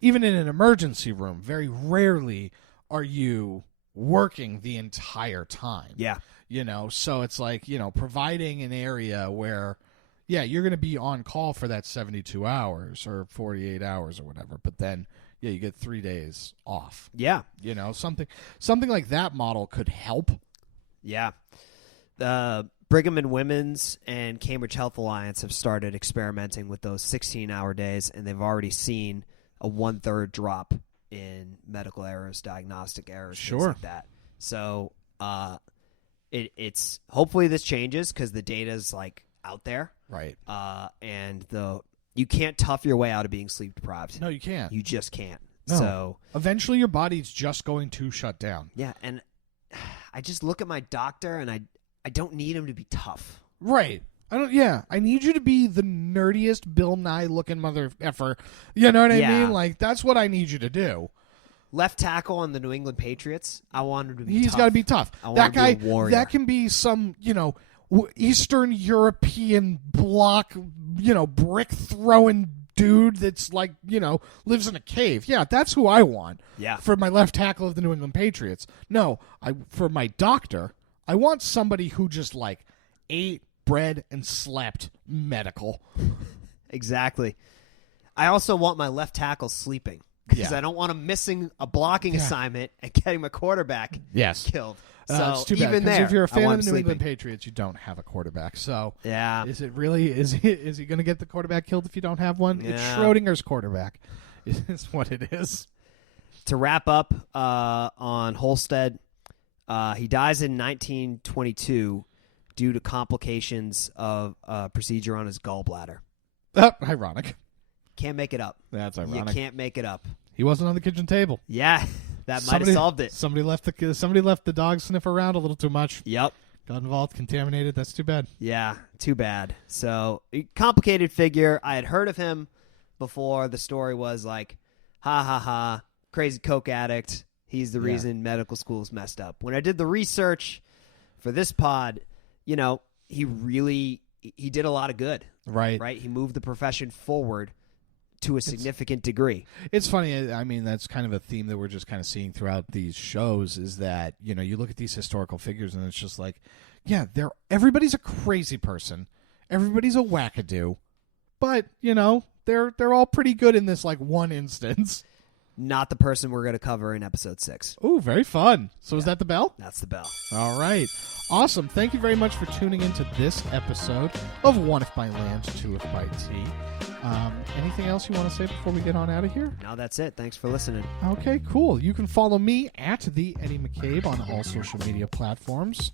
even in an emergency room, very rarely are you working the entire time. Yeah. So it's like, providing an area where, yeah, you're going to be on call for that 72 hours or 48 hours or whatever, but then, yeah, you get 3 days off. Yeah. Something like that model could help. Yeah. Brigham and Women's and Cambridge Health Alliance have started experimenting with those 16-hour days, and they've already seen a 1/3 drop in medical errors, diagnostic errors, things like that. So it's hopefully this changes because the data is like out there, right? And you can't tough your way out of being sleep deprived. No, you can't. You just can't. No. So eventually, your body's just going to shut down. Yeah, and I just look at my doctor, and I don't need him to be tough. Right. I need you to be the nerdiest Bill Nye looking mother effer. You know what I mean? Like, that's what I need you to do. Left tackle on the New England Patriots, I want him to be tough. He's got to be tough. That guy, be a warrior. That can be some, Eastern European block, brick throwing dude that's like, lives in a cave. Yeah, that's who I want. Yeah. For my left tackle of the New England Patriots. No, for my doctor, I want somebody who just like ate, bred, and slept medical. Exactly. I also want my left tackle sleeping because I don't want him missing a blocking assignment and getting my quarterback killed. So it's too bad, even there, if you're a fan of the New England Patriots, you don't have a quarterback. So yeah, is it really? Is he going to get the quarterback killed if you don't have one? Yeah. It's Schrodinger's quarterback. Is what it is. To wrap up on Holstead, he dies in 1922 due to complications of a procedure on his gallbladder. Ironic. Can't make it up. That's ironic. You can't make it up. He wasn't on the kitchen table. Yeah, that might have solved it. Somebody left the dog sniff around a little too much. Yep. Got involved, contaminated. That's too bad. Yeah, too bad. So, complicated figure. I had heard of him before. The story was like, ha, ha, ha, crazy coke addict. He's the reason medical school's messed up. When I did the research for this pod, he did a lot of good. Right. He moved the profession forward to a significant degree. It's funny. I mean, that's kind of a theme that we're just kind of seeing throughout these shows is that, you look at these historical figures and it's just like, yeah, everybody's a crazy person. Everybody's a wackadoo. But, they're all pretty good in this like one instance. Not the person we're going to cover in episode 6. Ooh, very fun. So is that the bell? That's the bell. All right. Awesome. Thank you very much for tuning into this episode of One If by Land, Two If by Tea. Anything else you want to say before we get on out of here? No, that's it. Thanks for listening. Okay, cool. You can follow me at the Eddie McCabe on all social media platforms.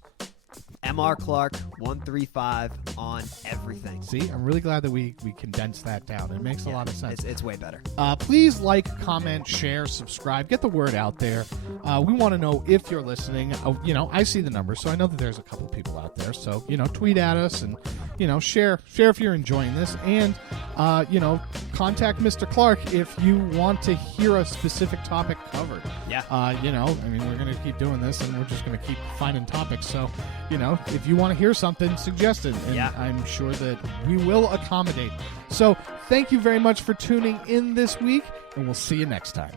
MR Clark 135 on everything. See, I'm really glad that we condensed that down. It makes a lot of sense. It's way better. Please like, comment, share, subscribe. Get the word out there. We want to know if you're listening. I see the numbers, so I know that there's a couple of people out there. So, tweet at us and, share if you're enjoying this. And, contact Mr. Clark if you want to hear a specific topic covered. Yeah. We're going to keep doing this, and we're just going to keep finding topics. So, if you want to hear something, suggest it. And I'm sure that we will accommodate. So thank you very much for tuning in this week, and we'll see you next time.